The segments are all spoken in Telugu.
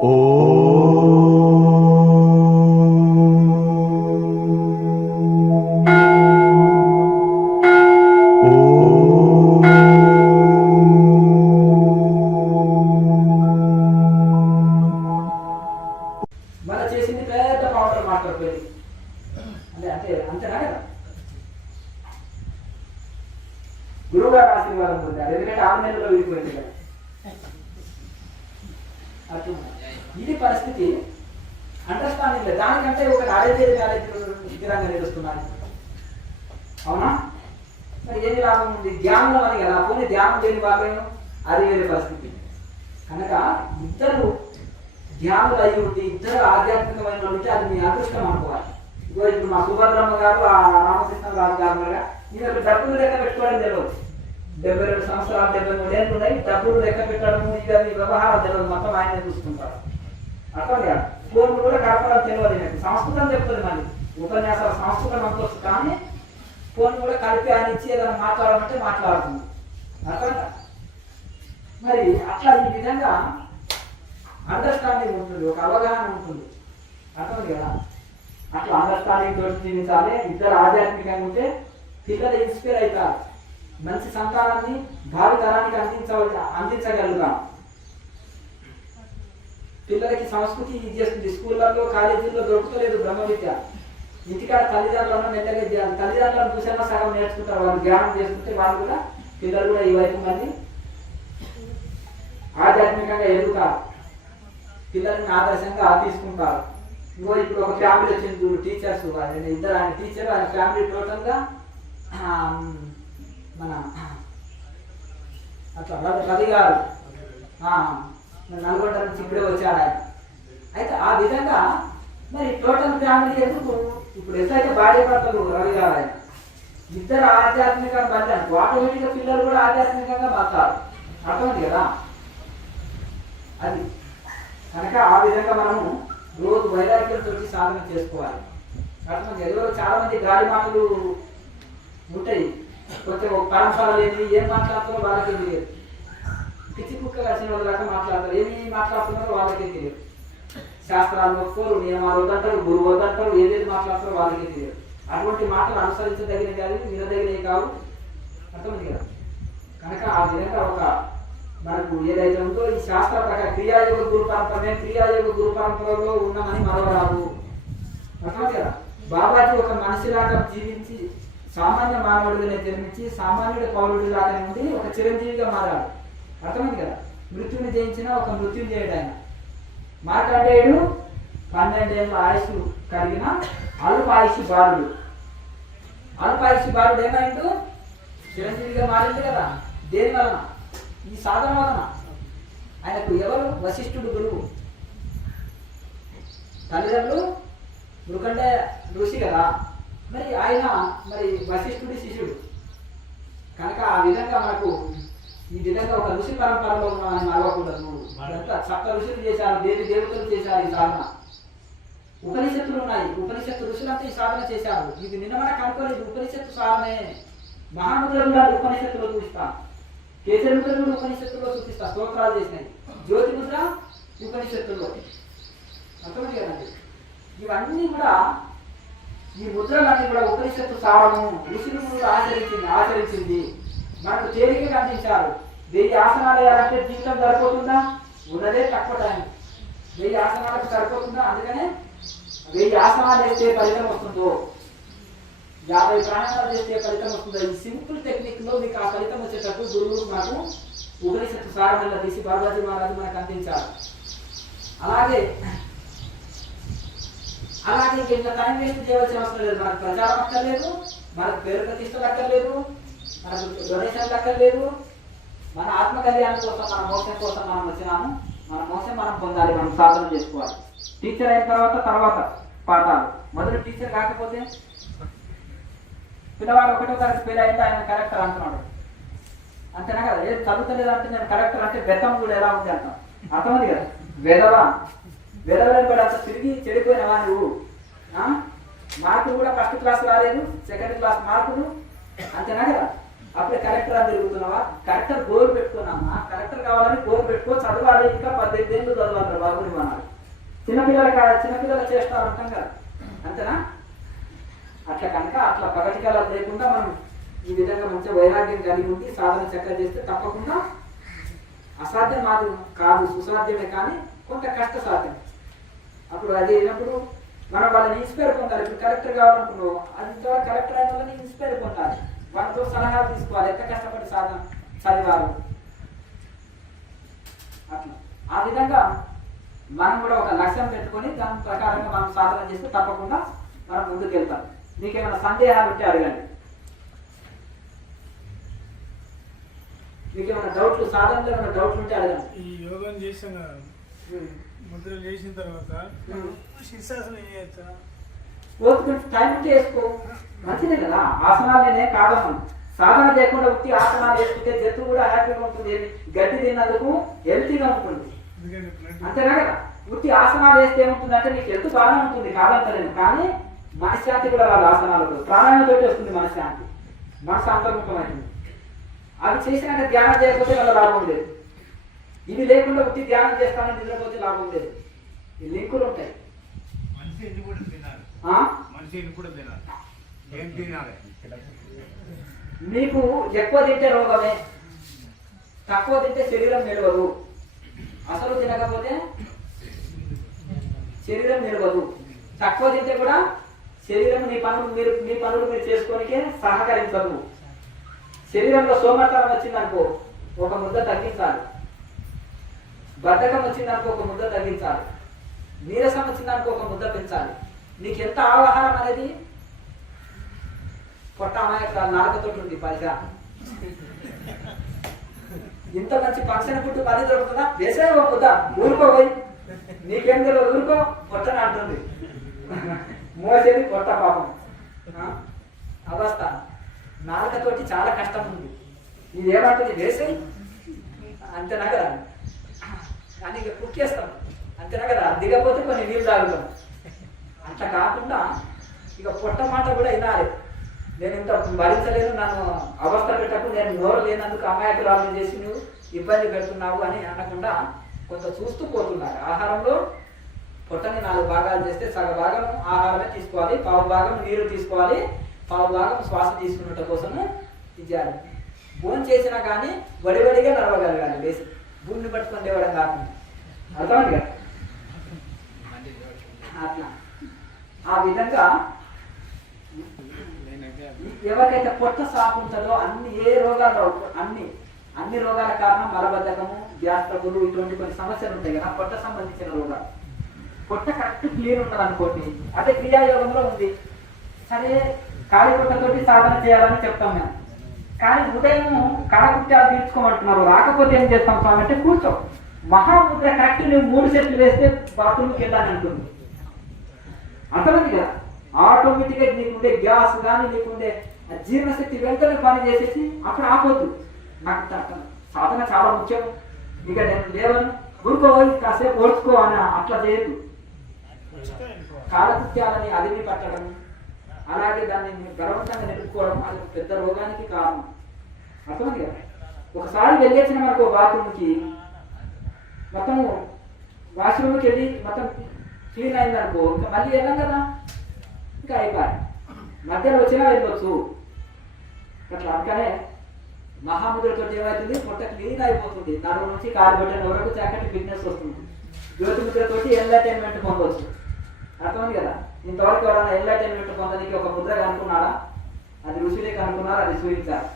మన చేసింది పెద్ద పౌడర్ మాట్లాడిపోయింది అంటే అంటే అంతేనా కదా. గురువు గారు ఆశీర్వాదం పొందారు, ఎందుకంటే 6 నెలల్లో విడిపోయింది కదా. అట్లా ఇది పరిస్థితి. అండర్స్టాండింగ్ లేదు. దానికంటే ఒక కాలేజీ విగ్రహంగా నిలుస్తున్నారు. అవునా? మరి ఏది లాభం ఉంది? ధ్యానంలో అని కదా, పోనీ ధ్యానం లేని వాళ్ళేమో అది వేరే పరిస్థితి. కనుక ఇద్దరు ధ్యానులు అయి ఉండి ఇద్దరు ఆధ్యాత్మికమైన ఉంటే అది మీ అదృష్టం అనుకోవాలి. ఇప్పుడు మా సుభద్రమ్మ గారు ఆ రామకృష్ణరాజు గారు ఈయన డబ్బులు లెక్క పెట్టుకోవడం తెలియదు. 72 సంవత్సరాలు 73 ఏళ్ళు ఉన్నాయి. డబ్బులు లెక్క పెట్టడం ఇవన్నీ వ్యవహారం తెలియదు, మొత్తం ఆయన చూసుకుంటారు. అర్థం కాదు. ఫోన్ కూడా కలపడం తెలియదు. నాకు సంస్కృతం చెప్తుంది, మళ్ళీ ఉపన్యాసాలు సంస్కృతం అనుకోవచ్చు, కానీ ఫోన్ కూడా కలిపి ఆయన ఇచ్చి ఏదైనా మాట్లాడమంటే మాట్లాడుతుంది. అర్థం కాదు. మరి అట్లా ఈ విధంగా అండర్స్టాండింగ్ ఉంటుంది, ఒక అవగాహన ఉంటుంది. అర్థం కదా. అట్లా అండర్స్టాండింగ్ తోటి జీవించాలి. ఇద్దరు ఆధ్యాత్మికంగా ఉంటే పిల్లలు ఇన్స్పైర్ అవుతారు. మంచి సంతానాన్ని భావి తరానికి అందించగలుగుతాం. పిల్లలకి సంస్కృతి ఇది చేస్తుంది. స్కూళ్ళల్లో కాలేజీల్లో దొరుకుతలేదు బ్రహ్మ విద్య. ఇంటికాడ తల్లిదండ్రులను మెల్లగా చేయాలి. తల్లిదండ్రులను చూసినా సగం నేర్చుకుంటారు. వాళ్ళు ధ్యానం చేస్తుంటే వాళ్ళు కూడా పిల్లలు కూడా ఈ వైపు మళ్ళీ ఆధ్యాత్మికంగా ఎదుగుతారు. పిల్లల్ని ఆదర్శంగా తీసుకుంటారు. ఇంకో ఇప్పుడు ఒక ఫ్యామిలీ వచ్చింది, టీచర్స్ ఇద్దరు, ఆయన టీచర్, ఆయన ఫ్యామిలీ టోటల్గా మన అట్లా రవి గారు నల్గొండ నుంచి ఇప్పుడే వచ్చాడు ఆయన. అయితే ఆ విధంగా మరి టోటల్ ఫ్యామిలీ ఎందుకు ఇప్పుడు ఎట్లయితే భార్య భర్తలు రవి గారు ఆయన ఇద్దరు ఆధ్యాత్మికంగా బతారు, ఆటోమేటిక్గా పిల్లలు కూడా ఆధ్యాత్మికంగా బతారు. అర్థమైంది కదా. అది కనుక ఆ విధంగా మనము రోజు వైరాగ్యంతో సాధన చేసుకోవాలి. అర్థమైంది. ఏదో చాలా మంది గాలి మాటలు ఉంటాయి, కొంచెం ఒక పరంపర లేదు, ఏం మాట్లాడుతున్నారో వాళ్ళకే తెలియదు. పిచ్చి కుక్క కలిసిన వాళ్ళ దాకా మాట్లాడతారు, ఏమి మాట్లాడుతున్నారో వాళ్ళకే తెలియదు. శాస్త్రాలు ఒప్పుకోరు, నియమాలు వద్దంటారు, గురువు వద్దంటారు, ఏదేది మాట్లాడతారో వాళ్ళకే తెలియదు. అటువంటి మాటలు అనుసరించదగినవి కాదు, వినదగినవి కావు. అర్థమైంది కదా. కనుక ఆ విధంగా ఒక మనకు ఏదైతే ఉందో ఈ శాస్త్ర ప్రకారం క్రియాయోగ గురు పరంపర, క్రియాయోగ గురు పరంపరలో ఉన్నామని మరవరాదు. అర్థమైంది కదా. బాబాజీ ఒక మనిషిలాగా జీవించి సామాన్య మానవుడిగానే జన్మించి సామాన్యుడి పౌరుడిలాగానే ఉండి ఒక చిరంజీవిగా మారాడు. అర్థమైంది కదా. మృత్యుని జయించిన ఒక మృత్యుంజయుడు ఆయన. మార్కండేయుడు 12 ఏళ్ళ ఆయుష్ కలిగిన అల్పాయుషి బాలుడు. అల్పాయుషి బాలుడు ఏమైండు? చిరంజీవిగా మారింది కదా. దేని వలన? ఈ సాధన వలన. ఆయనకు ఎవరు? వశిష్ఠుడు గురువు. తల్లిదండ్రులు మృకండ ఋషి కదా. మరి ఆయన మరి వశిష్ఠుడి శిష్యుడు కనుక ఆ విధంగా మనకు ఈ విధంగా ఒక ఋషి పరంపరలో ఉన్నామని మరవకూడదు. సప్త ఋషులు చేశారు, దేవతలు చేశారు ఈ సాధన. ఉపనిషత్తులు ఉన్నాయి, ఉపనిషత్తు ఋషులంతా ఈ సాధన చేశారు. ఇది నిన్న మనకు అనుకోలేదు. ఉపనిషత్తు సాధనే. మహాముద్రలు ఉపనిషత్తులో చూపిస్తాం, కేసరిముద్రలు ఉపనిషత్తులో చూపిస్తా, స్తోత్రాలు చేసినాయి. జ్యోతి ముద్ర ఉపనిషత్తుల్లో. అర్థమైంది కదండి. ఇవన్నీ కూడా ఈ ముద్రలన్నీ కూడా ఉపనిషత్తు సారము ఋషులు కూడా ఆచరించింది. మనకు తేలికగా అందించారు. 1000 ఆసనాలు వేయాలంటే జీవితం సరిపోతుందా? ఉన్నదే తక్కువ టైం. 1000 ఆసనాలకు సరిపోతుందా? అందుకనే 1000 ఆసనాలు వేస్తే ఫలితం వస్తుందో, 50 ప్రాణాయామాలు చేస్తే ఫలితం వస్తుందో, ఈ సింపుల్ టెక్నిక్ లో మీకు ఆ ఫలితం వచ్చేటట్టు గురువులు మనకు ఉపనిషత్తు సారమల్ల తీసి బాబాజీ మహారాజు మనకు అందించారు. అలాగే ఇంకా టైం వేస్ట్ చేయవలసిన అవసరం లేదు. మనకు ప్రచారం అక్కర్లేదు, మనకు పేరు ప్రతిష్టలు అక్కర్లేదు, మనకు డొనేషన్లు అక్కర్లేదు. మన ఆత్మ కళ్యాణం కోసం, మన మోసం కోసం మనం వచ్చినాము. మన మోసం మనం పొందాలి, మనం సాధన చేసుకోవాలి. టీచర్ అయిన తర్వాత పాఠాలు. మొదలు టీచర్ కాకపోతే పిల్లవాడు 1వ తరగతి ఫెయిల్ అయితే ఆయన కరెక్టర్ అంటున్నాడు. అంతేనా కదా. ఏది చదువుతలేదు అంటే నేను కరెక్టర్ అంటే బెత్తం కూడా ఎలా ఉంది అంటాం. అర్థమైంది కదా. వెదవలని కూడా అంత తిరిగి చెడిపోయినవా నువ్వు? మార్కులు కూడా ఫస్ట్ క్లాస్ రాలేదు, సెకండ్ క్లాస్ మార్కులు, అంతేనా కదా. అప్పుడే కలెక్టర్ అని తిరుగుతున్నావా? కలెక్టర్ గోల్ పెట్టుకున్నామా? కలెక్టర్ కావాలని గోల్ పెట్టుకో, చదవాలి, ఇంకా 18 ఏళ్ళు చదవాలి బాబుని మన చిన్నపిల్లలు చేస్తారు అంటాం కదా, అంతేనా? అట్లా కనుక అట్లా పగటి కాలం లేకుండా మనం ఈ విధంగా మంచిగా వైరాగ్యం కలిగి ఉండి సాధన చక్కగా చేస్తే తప్పకుండా అసాధ్యం మాది కాదు, సుసాధ్యమే, కానీ కొంత కష్ట సాధ్యం. అప్పుడు అది అయినప్పుడు మనం వాళ్ళని ఇన్స్పైర్ పొందాలి. ఇప్పుడు కలెక్టర్ కావాలనుకున్నావు, అది ఇంతవరకు కలెక్టర్ అయిన వాళ్ళని ఇన్స్పైర్ పొందాలి, వాళ్ళతో సలహాలు తీసుకోవాలి, ఎంత కష్టపడి సాధన చదివారు. అట్లా ఆ విధంగా మనం కూడా ఒక లక్ష్యం పెట్టుకొని దాని ప్రకారంగా మనం సాధన చేస్తే తప్పకుండా మనం ముందుకు వెళ్తాం. మీకేమైనా సందేహాలు ఉంటే అడగండి, మీకేమైనా డౌట్లు, సాధనలో ఏమైనా డౌట్లు ఉంటే అడగండి. ఈ యోగం చేసిన ముద్ర చేసిన తర్వాత శీర్షాసనం చేయొచ్చా? ఓపిక టైం ఉంటే వేసుకో, మంచిదే కదా. ఆసనాలు నేనే కాదను, సాధన చేయకుండా ఉత్తి ఆసనాలు వేసుకుంటే జట్టు కూడా హ్యాపీగా ఉంటుంది, గడ్డి తిన్నందుకు హెల్తీగా ఉంటుంది, అంతేనా కదా. ఉత్తి ఆసనాలు వేస్తే ఏముంటుందంటే నీకు హెల్త్ బాగానే ఉంటుంది, కాదంటలేదు, కానీ మనశ్శాంతి కూడా రాదు. ఆసనాలతో ప్రాణాయామంతో వస్తుంది మనశ్శాంతి, మనసు అంతర్ముఖమైంది. అవి చేసినాక ధ్యానం చేయకపోతే వాళ్ళ లాభం లేదు. ఇవి లేకుండా ఉత్తి ధ్యానం చేస్తామని నిద్రపోతే లాభం లేదు. ఈ లింకులు ఉంటాయి. మీకు ఎక్కువ తింటే రోగమే, తక్కువ తింటే శరీరం నిలవదు. అసలు తినకపోతే శరీరం నిలవదు, తక్కువ తింటే కూడా శరీరం మీ పనులు మీరు చేసుకోనికే సహకరించదు. శరీరంలో సోమర్తనం వచ్చిందనుకో ఒక ముద్ద తగ్గించాలి, బద్ధకం వచ్చిందనుకో ఒక ముద్ద తగ్గించాలి, నీరసం వచ్చిందనుకో ఒక ముద్ద పెంచాలి. నీకు ఎంత ఆహారం అనేది పొట్ట అమాయక నాలుకతో ఉంది పైగా. ఇంత మంచి ఫంక్షన్ పుట్టు పని దొరుకుతుందా? వేసే ఒక ముద్ద ఊరుకోపోయి, నీకేం తెలియదు, ఊరుకో పొట్టని అంటుంది. మోసేది పొట్ట పాపం అవస్థ. నాలుకతోటి చాలా కష్టం ఉంది. ఇది ఏమంటుంది? వేసే అంతేనా కదా, కానీ ఇక కుక్కేస్తాం, అంతేనా కదా. దిగపోతే కొన్ని నీళ్ళు తాగుతాం. అట్లా కాకుండా ఇక పొట్ట మాట కూడా వినాలి. నేను ఇంత భరించలేను, నన్ను అవస్థ పెట్టకు, నేను నోరు లేనందుకు అమాయకురాలను చేసి నువ్వు ఇబ్బంది పెడుతున్నావు అని అనకుండా కొంత చూస్తూ పోతున్నారు. ఆహారంలో పొట్టని 4 భాగాలు చేస్తే సగ భాగం ఆహారమే తీసుకోవాలి, పావు భాగం నీరు తీసుకోవాలి, పావు భాగం శ్వాస తీసుకున్నట్టు కోసము ఇచ్చారు. భోజనం చేసినా కానీ వడివడిగా నడవగలగాలి, వేసి భూమిని పట్టుకొని లేవడం కాకుండా. అర్థమైంది కదా. అట్లా ఆ విధంగా ఎవరికైతే పొట్ట సాపు ఉంటుందో ఏ రోగాలు అన్ని రోగాల కారణం మలబద్ధకము, గ్యాస్ ట్రబుల్, ఇటువంటి కొన్ని సమస్యలు ఉంటాయి కదా, పొట్ట సంబంధించిన రోగాలు. పొట్ట కరెక్ట్ క్లీన్ ఉంటుంది అనుకోండి, అదే క్రియాయోగంలో ఉంది. సరే ఖాళీ పొట్టతోటి సాధన చేయాలని చెప్తాం మేము, కానీ ఉదయం కడకుట్టాలు తీర్చుకోమంటున్నారు. రాకపోతే ఏం చేస్తాం స్వామి అంటే కూర్చో. మహాముద్ర కరెక్ట్ నువ్వు 3 సెట్లు వేస్తే బాత్రూమ్కి వెళ్ళాలని అంటుంది, అర్థమైంది కదా. ఆటోమేటిక్గా నీకుండే గ్యాస్ కానీ నీకుండే జీర్ణశక్తి వెంటనే పని చేసేసి అక్కడ ఆపొద్దు. నాకు సాధన చాలా ముఖ్యం, ఇక నేను లేవను, ఊరుకోవాలి, కాసేపు ఓడ్చుకో అని అట్లా చేయదు. కాలకృత్యాలని అదిమి పట్టడం, అలాగే దాన్ని బలవంతంగా నిలుపుకోవడం, అది పెద్ద రోగానికి కారణం. అర్థమైంది కదా. ఒకసారి వెళ్ళేసిన మనకు బాత్రూమ్కి, మొత్తము వాష్రూమ్కి వెళ్ళి మొత్తం క్లీన్ అయిందనుకో, ఇంకా మళ్ళీ వెళ్ళాం కదా, ఇంకా అయిపోయి మధ్యలో వచ్చినా వెళ్ళవచ్చు. అట్లా అందుకనే మహాముద్రతో ఏమవుతుంది, పొట్ట క్లీన్ అయిపోతుంది. నడుము నుంచి కాలు పెట్టిన వరకు చక్కటి ఫిట్నెస్ వస్తుంది. జ్యోతి ముద్రతోటి ఎంటర్టైన్మెంట్ పొందవచ్చు. అర్థమైంది కదా. ఇంతవరకు ఎవరైనా ఎంటర్టైన్మెంట్ పొందడానికి ఒక ముద్ర కనుక్కున్నాడా? అది ఋషులే కనుక్కున్నారు, అది సూచించారు.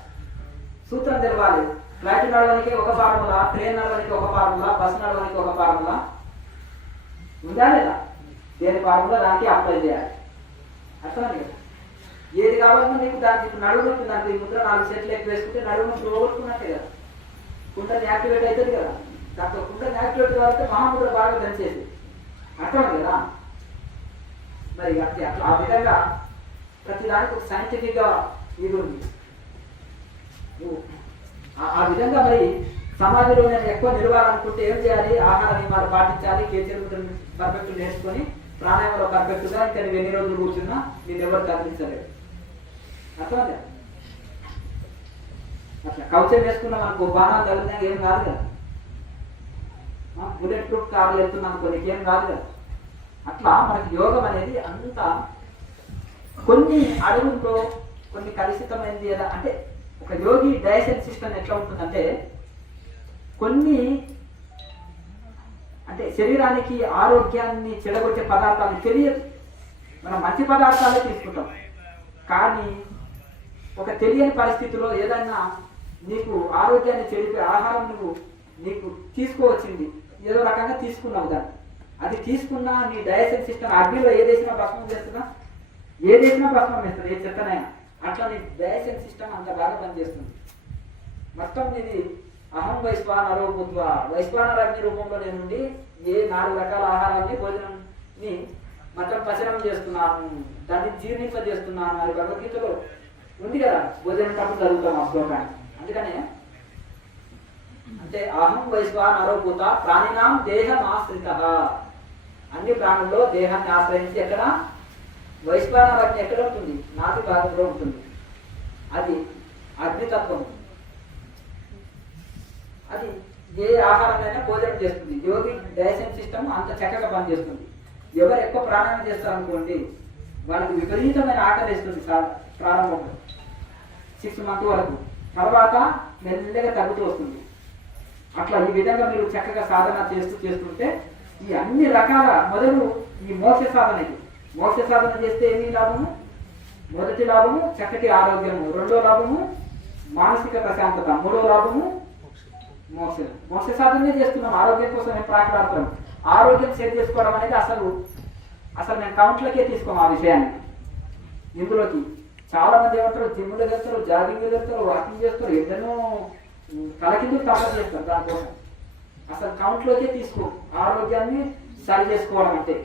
సూత్రం తెలవాలి. ఫ్లైట్ నడవడానికి ఒక ఫార్ములా, ట్రైన్ నడవడానికి ఒక ఫార్ములా, బస్ నడవడానికి ఒక ఫార్ములా ఉందా లేదా? దేని ఫార్ములా దానికి అప్లై చేయాలి. అర్థమైంది కదా. ఏది కావాలన్నా నీకు దానికి నడుము ఉంటుంది, దానికి ఈ ముద్ర 4 సెట్లు ఎక్కువ వేసుకుంటే నడుము పోగొట్టుకున్నట్టే కదా, కుండని యాక్టివేట్ అవుతుంది కదా. దాంట్లో కుండని యాక్టివేట్ కావాలంటే మహాముద్ర బాగా పనిచేసి. అర్థమైంది కదా. మరి అట్లా ఆ విధంగా ప్రతి దానికి ఒక సైంటిఫిక్గా ఇది ఉంది. ఆ విధంగా మరి సమాజంలో నేను ఎక్కువ నిలవాలనుకుంటే ఏం చేయాలి? ఆహార నియమాలు పాటించాలి, కేచర్ పర్ఫెక్ట్ నేర్చుకొని ప్రాణాయామంలో పర్ఫెక్ట్గా ఇంకా నువ్వు ఎన్ని రోజులు కూర్చున్నా నేను ఎవరు తగ్గించలేదు. అర్థమైందా? అట్లా కవచం వేసుకున్నాం అనుకో, బాణాలు తగిలినా ఏం కాదు కదా. బుల్లెట్ ప్రూఫ్ కార్లు వెళ్తున్నాం అనుకో, నీకేం కాదు కదా. అట్లా మనకి యోగం అనేది అంత కొన్ని అడుగుల్లో కొన్ని కలుషితమైంది కదా. అంటే ఒక యోగి డైజెషన్ సిస్టమ్ ఎట్లా ఉంటుందంటే కొన్ని అంటే శరీరానికి ఆరోగ్యాన్ని చెడగొట్టే పదార్థాలు తెలియదు, మనం మంచి పదార్థాలే తీసుకుంటాం. కానీ ఒక తెలియని పరిస్థితిలో ఏదైనా నీకు ఆరోగ్యాన్ని చెడిపే ఆహారం నీకు తీసుకోవచ్చింది, ఏదో రకంగా తీసుకున్నావు దాన్ని, అది తీసుకున్నా నీ డైజెషన్ సిస్టమ్ అగ్నిలో ఏదేసినా భస్మం చేస్తున్నా, ఏదేసినా భస్మం వేస్తుంది, ఏ చెత్తనైనా. అట్లా నీ డైజెషన్ సిస్టమ్ అంత బాగా పనిచేస్తుంది. మొత్తం ఇది అహం వైశ్వానరో భూత్వ, వైశ్వానర అగ్ని రూపంలో నేనుండి ఏ 4 రకాల ఆహారాన్ని భోజనాన్ని మొత్తం పచనం చేస్తున్నాను, దాన్ని జీర్ణింపజేస్తున్నాను అని భగవద్గీతలో ఉంది కదా. భోజనం తప్పు జరుగుతాం ఆ శ్లోకాన్ని. అందుకనే అంటే అహం వైశ్వానరో భూత ప్రాణినాం దేహం ఆశ్రిత, అన్ని ప్రాణుల్లో దేహాన్ని ఆశ్రయించి ఎక్కడ వైశ్వానర అగ్ని ఎక్కడ ఉంటుంది, నాటి భాగంలో ఉంటుంది. అది అగ్నితత్వం. అది ఏ ఆహారమైనా భోజనం చేస్తుంది. యోగి డైజెషన్ సిస్టమ్ అంత చక్కగా పనిచేస్తుంది. ఎవరు ఎక్కువ ప్రాణాయామం చేస్తారనుకోండి వాళ్ళకి విపరీతమైన ఆకలి వేస్తుంది ప్రారంభంలో 6 months వరకు, తర్వాత మెల్లగా తగ్గుతూ వస్తుంది. అట్లా ఈ విధంగా మీరు చక్కగా సాధన చేస్తుంటే ఈ అన్ని రకాల మొదలు ఈ మోక్ష సాధనకి, మోక్ష సాధన చేస్తే ఏమి లాభము? మొదటి లాభము చక్కటి ఆరోగ్యము, రెండో లాభము మానసిక ప్రశాంతత, మూడో లాభము మోక్షం. మోక్ష సాధనే చేస్తున్నాం, ఆరోగ్యం కోసం మేము ప్రాకులాడుతాం. ఆరోగ్యం సెట్ చేసుకోవడం అనేది అసలు మేము కౌంట్లకే తీసుకోం ఆ విషయాన్ని. ఇందులోకి చాలా మంది ఏమంటారు, జిమ్లు వెళ్తారు, జాగింగ్ వెళ్తారు, వాకింగ్ చేస్తారు, ఎన్నో తలకిందుకు తప్పదు చేస్తారు. దానికోసం అసలు కౌంట్లోకే తీసుకో ఆరోగ్యాన్ని సరి చేసుకోవడం అంటే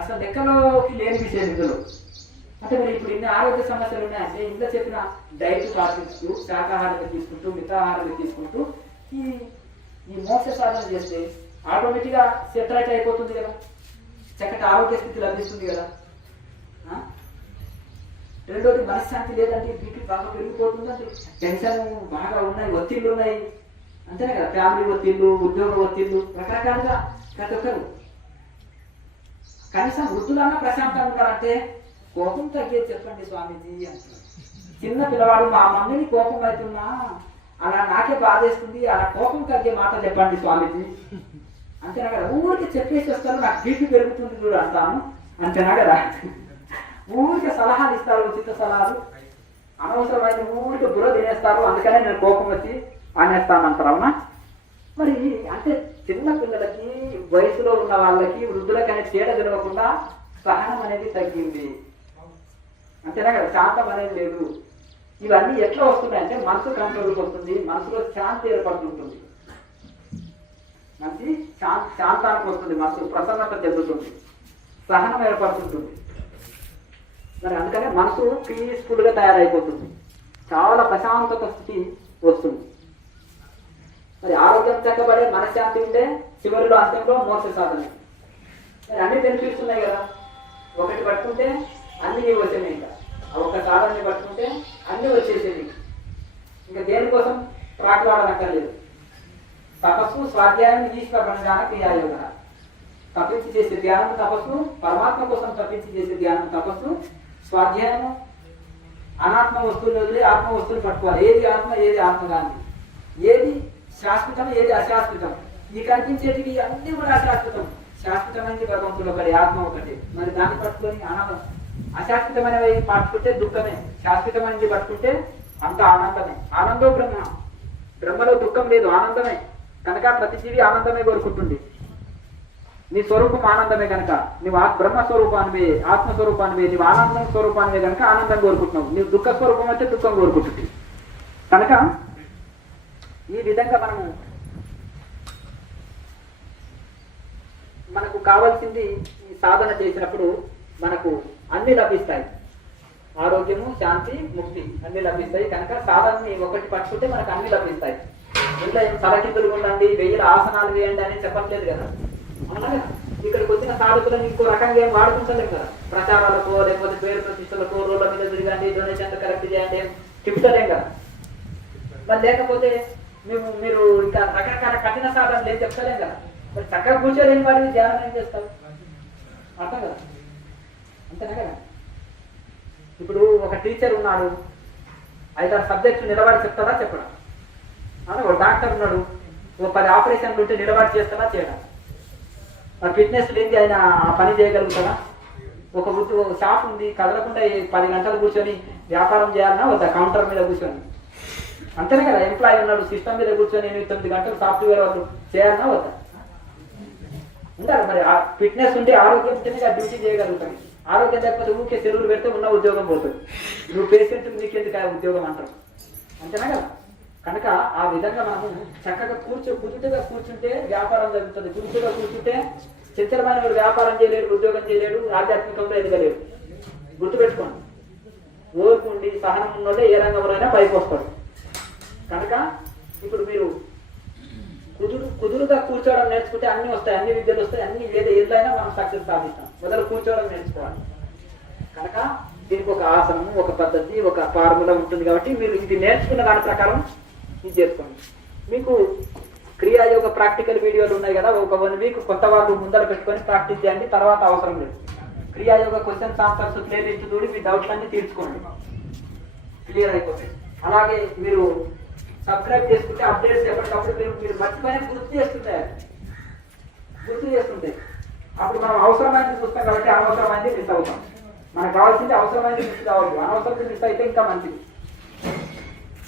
అసలు లెక్కలోకి లేని విషయం ఇందులో. అంటే మీరు ఇప్పుడు ఇన్ని ఆరోగ్య సమస్యలు ఉన్నాయంటే ఇంట్లో చెప్పిన డైట్ పాటిస్తూ శాకాహారాన్ని తీసుకుంటూ మితాహారాన్ని తీసుకుంటూ ఈ మోక్ష సాధన చేస్తే ఆటోమేటిక్గా సెటరైట్ అయిపోతుంది కదా, చక్కటి ఆరోగ్య స్థితి లభిస్తుంది కదా. రెండోది మనశ్శాంతి లేదంటే బీపీ బాగా పెరిగిపోతుందంటే, టెన్షన్ బాగా ఉన్నాయి, ఒత్తిళ్ళు ఉన్నాయి, అంతేనే కదా. ఫ్యామిలీ ఒత్తిళ్ళు, ఉద్యోగ ఒత్తిళ్ళు, రకరకాలుగా ప్రతి ఒక్కరు. కనీసం వృద్ధులన్నా ప్రశాంతంగా ఉంటారంటే కోపం తగ్గేది చెప్పండి స్వామీజీ అంటారు. చిన్న పిల్లవాడు మా మమ్మీని కోపం అవుతున్నా అలా నాకే బాధేస్తుంది, అలా కోపం తగ్గే మాట చెప్పండి స్వామీజీ అంతేనా కదా. ఊరికి చెప్పేసి వస్తారు, నాకు బీపీ పెరుగుతుంది చూడు అంటాను, అంతేనా కదా. ఊరికి సలహాలు ఇస్తారు, ఉచిత సలహాలు, అనవసరమైన ఊరికి బుర్ర తినేస్తారు, అందుకనే నేను కోపం వచ్చి అనేస్తానంటారు. అవునా? మరి అంటే చిన్న పిల్లలకి, వయసులో ఉన్న వాళ్ళకి, వృద్ధులకి అనేది తేడా తెలియకుండా సహనం అనేది తగ్గింది, అంతేనా కదా. శాంతం అనేది లేదు. ఇవన్నీ ఎట్లా వస్తున్నాయంటే మనసు కంట్రోల్కి వస్తుంది, మనసులో శాంతి ఏర్పడుతుంటుంది, మంచి శాంతానికి వస్తుంది, మనసు ప్రసన్నత చెందుతుంది, సహనం ఏర్పడుతుంటుంది. మరి అందుకనే మనసు పీస్ఫుల్గా తయారైపోతుంది, చాలా ప్రశాంతత స్థితి వస్తుంది. మరి ఆరోగ్యం చక్కబడే మనశ్శాంతి ఉంటే చివరిలో అంత్యంలో మోక్ష సాధన. మరి అన్ని బెనిఫిట్స్ ఉన్నాయి కదా. ఒకటి పట్టుకుంటే అన్ని నీవు వచ్చేవి, ఇంకా ఒక సాధనని పట్టుకుంటే అన్ని వచ్చేసేది. ఇంకా దేనికోసం ప్రాకులాడనక్కర్లేదు. తపస్సు, స్వాధ్యాయం, ఈశ్వరణ క్రియాయోగ. తప్పించి చేసే ధ్యానం తపస్సు, పరమాత్మ కోసం తప్పించి చేసే ధ్యానం తపస్సు, స్వాధ్యాయము. అనాత్మ వస్తువులు వదిలి ఆత్మ వస్తువులు పట్టుకోవాలి. ఏది ఆత్మ, ఏది ఆత్మగాంధీ, ఏది శాశ్వతం, ఏది అశాశ్వతం. ఈ కనిపించేటివి అన్ని కూడా అశాశ్వతం. శాశ్వతమైనది భగవంతుడు ఒకటి, ఆత్మ ఒకటి. మరి దాన్ని పట్టుకొని ఆనందం. అశాశ్వతమైనవి పట్టుకుంటే దుఃఖమే, శాశ్వతమైనది పట్టుకుంటే అంత ఆనందమే. ఆనందో బ్రహ్మ, బ్రహ్మలో దుఃఖం లేదు, ఆనందమే. కనుక ప్రతి జీవి ఆనందమే కోరుకుంటుంది. నీ స్వరూపం ఆనందమే కనుక నువ్వు బ్రహ్మ స్వరూపానివే, ఆత్మస్వరూపానివే, నువ్వు ఆనందం స్వరూపానివే కనుక ఆనందం కోరుకుంటున్నావు. నువ్వు దుఃఖ స్వరూపం అయితే దుఃఖం కోరుకుంటుంది. కనుక ఈ విధంగా మనకు కావాల్సింది ఈ సాధన చేసినప్పుడు మనకు అన్ని లభిస్తాయి. ఆరోగ్యము, శాంతి, ముక్తి అన్ని లభిస్తాయి. కనుక సాధనని ఒకటి పట్టుకుంటే మనకు అన్ని లభిస్తాయి. ఇంట్లో తలకిందులు ఉండండి, 1000 ఆసనాలు వేయండి అని చెప్పట్లేదు కదా. అవునా? ఇక్కడికి వచ్చిన సాధకులను ఇంకో రకంగా ఏం వాడుకుంటలేం కదా. ప్రచారాలకో లేకపోతే పేరు ప్రతిష్టలకో, రోడ్ల మీద తిరగండి, డొనేషన్ కలెక్ట్ చేయండి చెప్తలేం కదా. మరి లేకపోతే మీరు ఇంకా రకరకాల కఠిన సాధనలు ఏం చెప్తలేం కదా. మరి చక్కగా కూర్చోలేని వాడిని ధ్యానం ఏం చేస్తారు? అర్థం కదా, అంతేనా కదా. ఇప్పుడు ఒక టీచర్ ఉన్నాడు, 5-6 సబ్జెక్టులు నిలబడి చెప్తాడా చెప్పడా? ఒక డాక్టర్ ఉన్నాడు, ఒక 10 ఆపరేషన్లు ఉంటే నిలబడి చేస్తాడా చేయడా? మరి ఫిట్నెస్ లేని ఆయన ఆ పని చేయగలుగుతాడా? ఒక షాప్ ఉంది, కదలకుండా 10 గంటలు కూర్చొని వ్యాపారం చేయాలన్నా వద్దా? కౌంటర్ మీద కూర్చొని, అంతేనే కదా. ఎంప్లాయీ ఉన్నాడు, సిస్టమ్ మీద కూర్చొని 8-9 గంటలు సాఫ్ట్వేర్ వాళ్ళు చేయాలన్నా వద్దా? ఉంటారు. మరి ఫిట్నెస్ ఉంటే ఆరోగ్యం ఉంటేనే డ్యూటీ చేయగలుగుతాం. ఆరోగ్యం లేకపోతే ఊరికే సెలవులు పెడితే ఉన్న ఉద్యోగం పోతుంది. నువ్వు పేషెంట్ నీకెందుకు ఉద్యోగం అంటారు, అంతేనా కదా. కనుక ఆ విధంగా మనము చక్కగా కుదుటగా కూర్చుంటే వ్యాపారం జరుగుతుంది. కుదుటగా కూర్చుంటే చిత్రమైన వాడు వ్యాపారం చేయలేడు, ఉద్యోగం చేయలేడు, ఆధ్యాత్మికంలో ఎదగలేడు. గుర్తుపెట్టుకోండి. ఓర్పు ఉండి సహనం ఉన్నోళ్ళే ఏ రంగంలోనైనా పైకి వస్తాడు. కనుక ఇప్పుడు మీరు కుదురుగా కూర్చోవడం నేర్చుకుంటే అన్ని వస్తాయి, అన్ని విద్యలు వస్తాయి, అన్ని ఏదైనా మనం సక్సెస్ సాధిస్తాం. మొదలు కూర్చోవడం నేర్చుకోవాలి. కనుక దీనికి ఒక ఆసనం, ఒక పద్ధతి, ఒక ఫార్ములా ఉంటుంది. కాబట్టి మీరు ఇది నేర్చుకున్న దాని ప్రకారం ఇది చేసుకోండి. మీకు క్రియాయోగ ప్రాక్టికల్ వీడియోలు ఉన్నాయి కదా, ఒక 1 వీక్ కొత్త వాళ్ళు ముందర పెట్టుకొని ప్రాక్టీస్ చేయండి. తర్వాత అవసరం లేదు. క్రియాయోగ క్వశ్చన్స్ ఆన్సర్స్ ప్లేలిస్ట్ చూడి మీ డౌట్లన్నీ తీర్చుకోండి, క్లియర్ అయిపోతాయి. అలాగే మీరు సబ్స్క్రైబ్ చేసుకుంటే అప్డేట్స్ ఎప్పటికప్పుడు మీరు మర్చిపోయిన గుర్తు చేస్తుంటాయి. అప్పుడు మనం అవసరమైనది చూస్తాం కాబట్టి అనవసరమైనది మిస్ అవుతాం. మనకు కావాల్సింది అవసరమైనది మిస్ కావద్దు, అనవసరమైనది మిస్ అయితే ఇంకా మంచిది.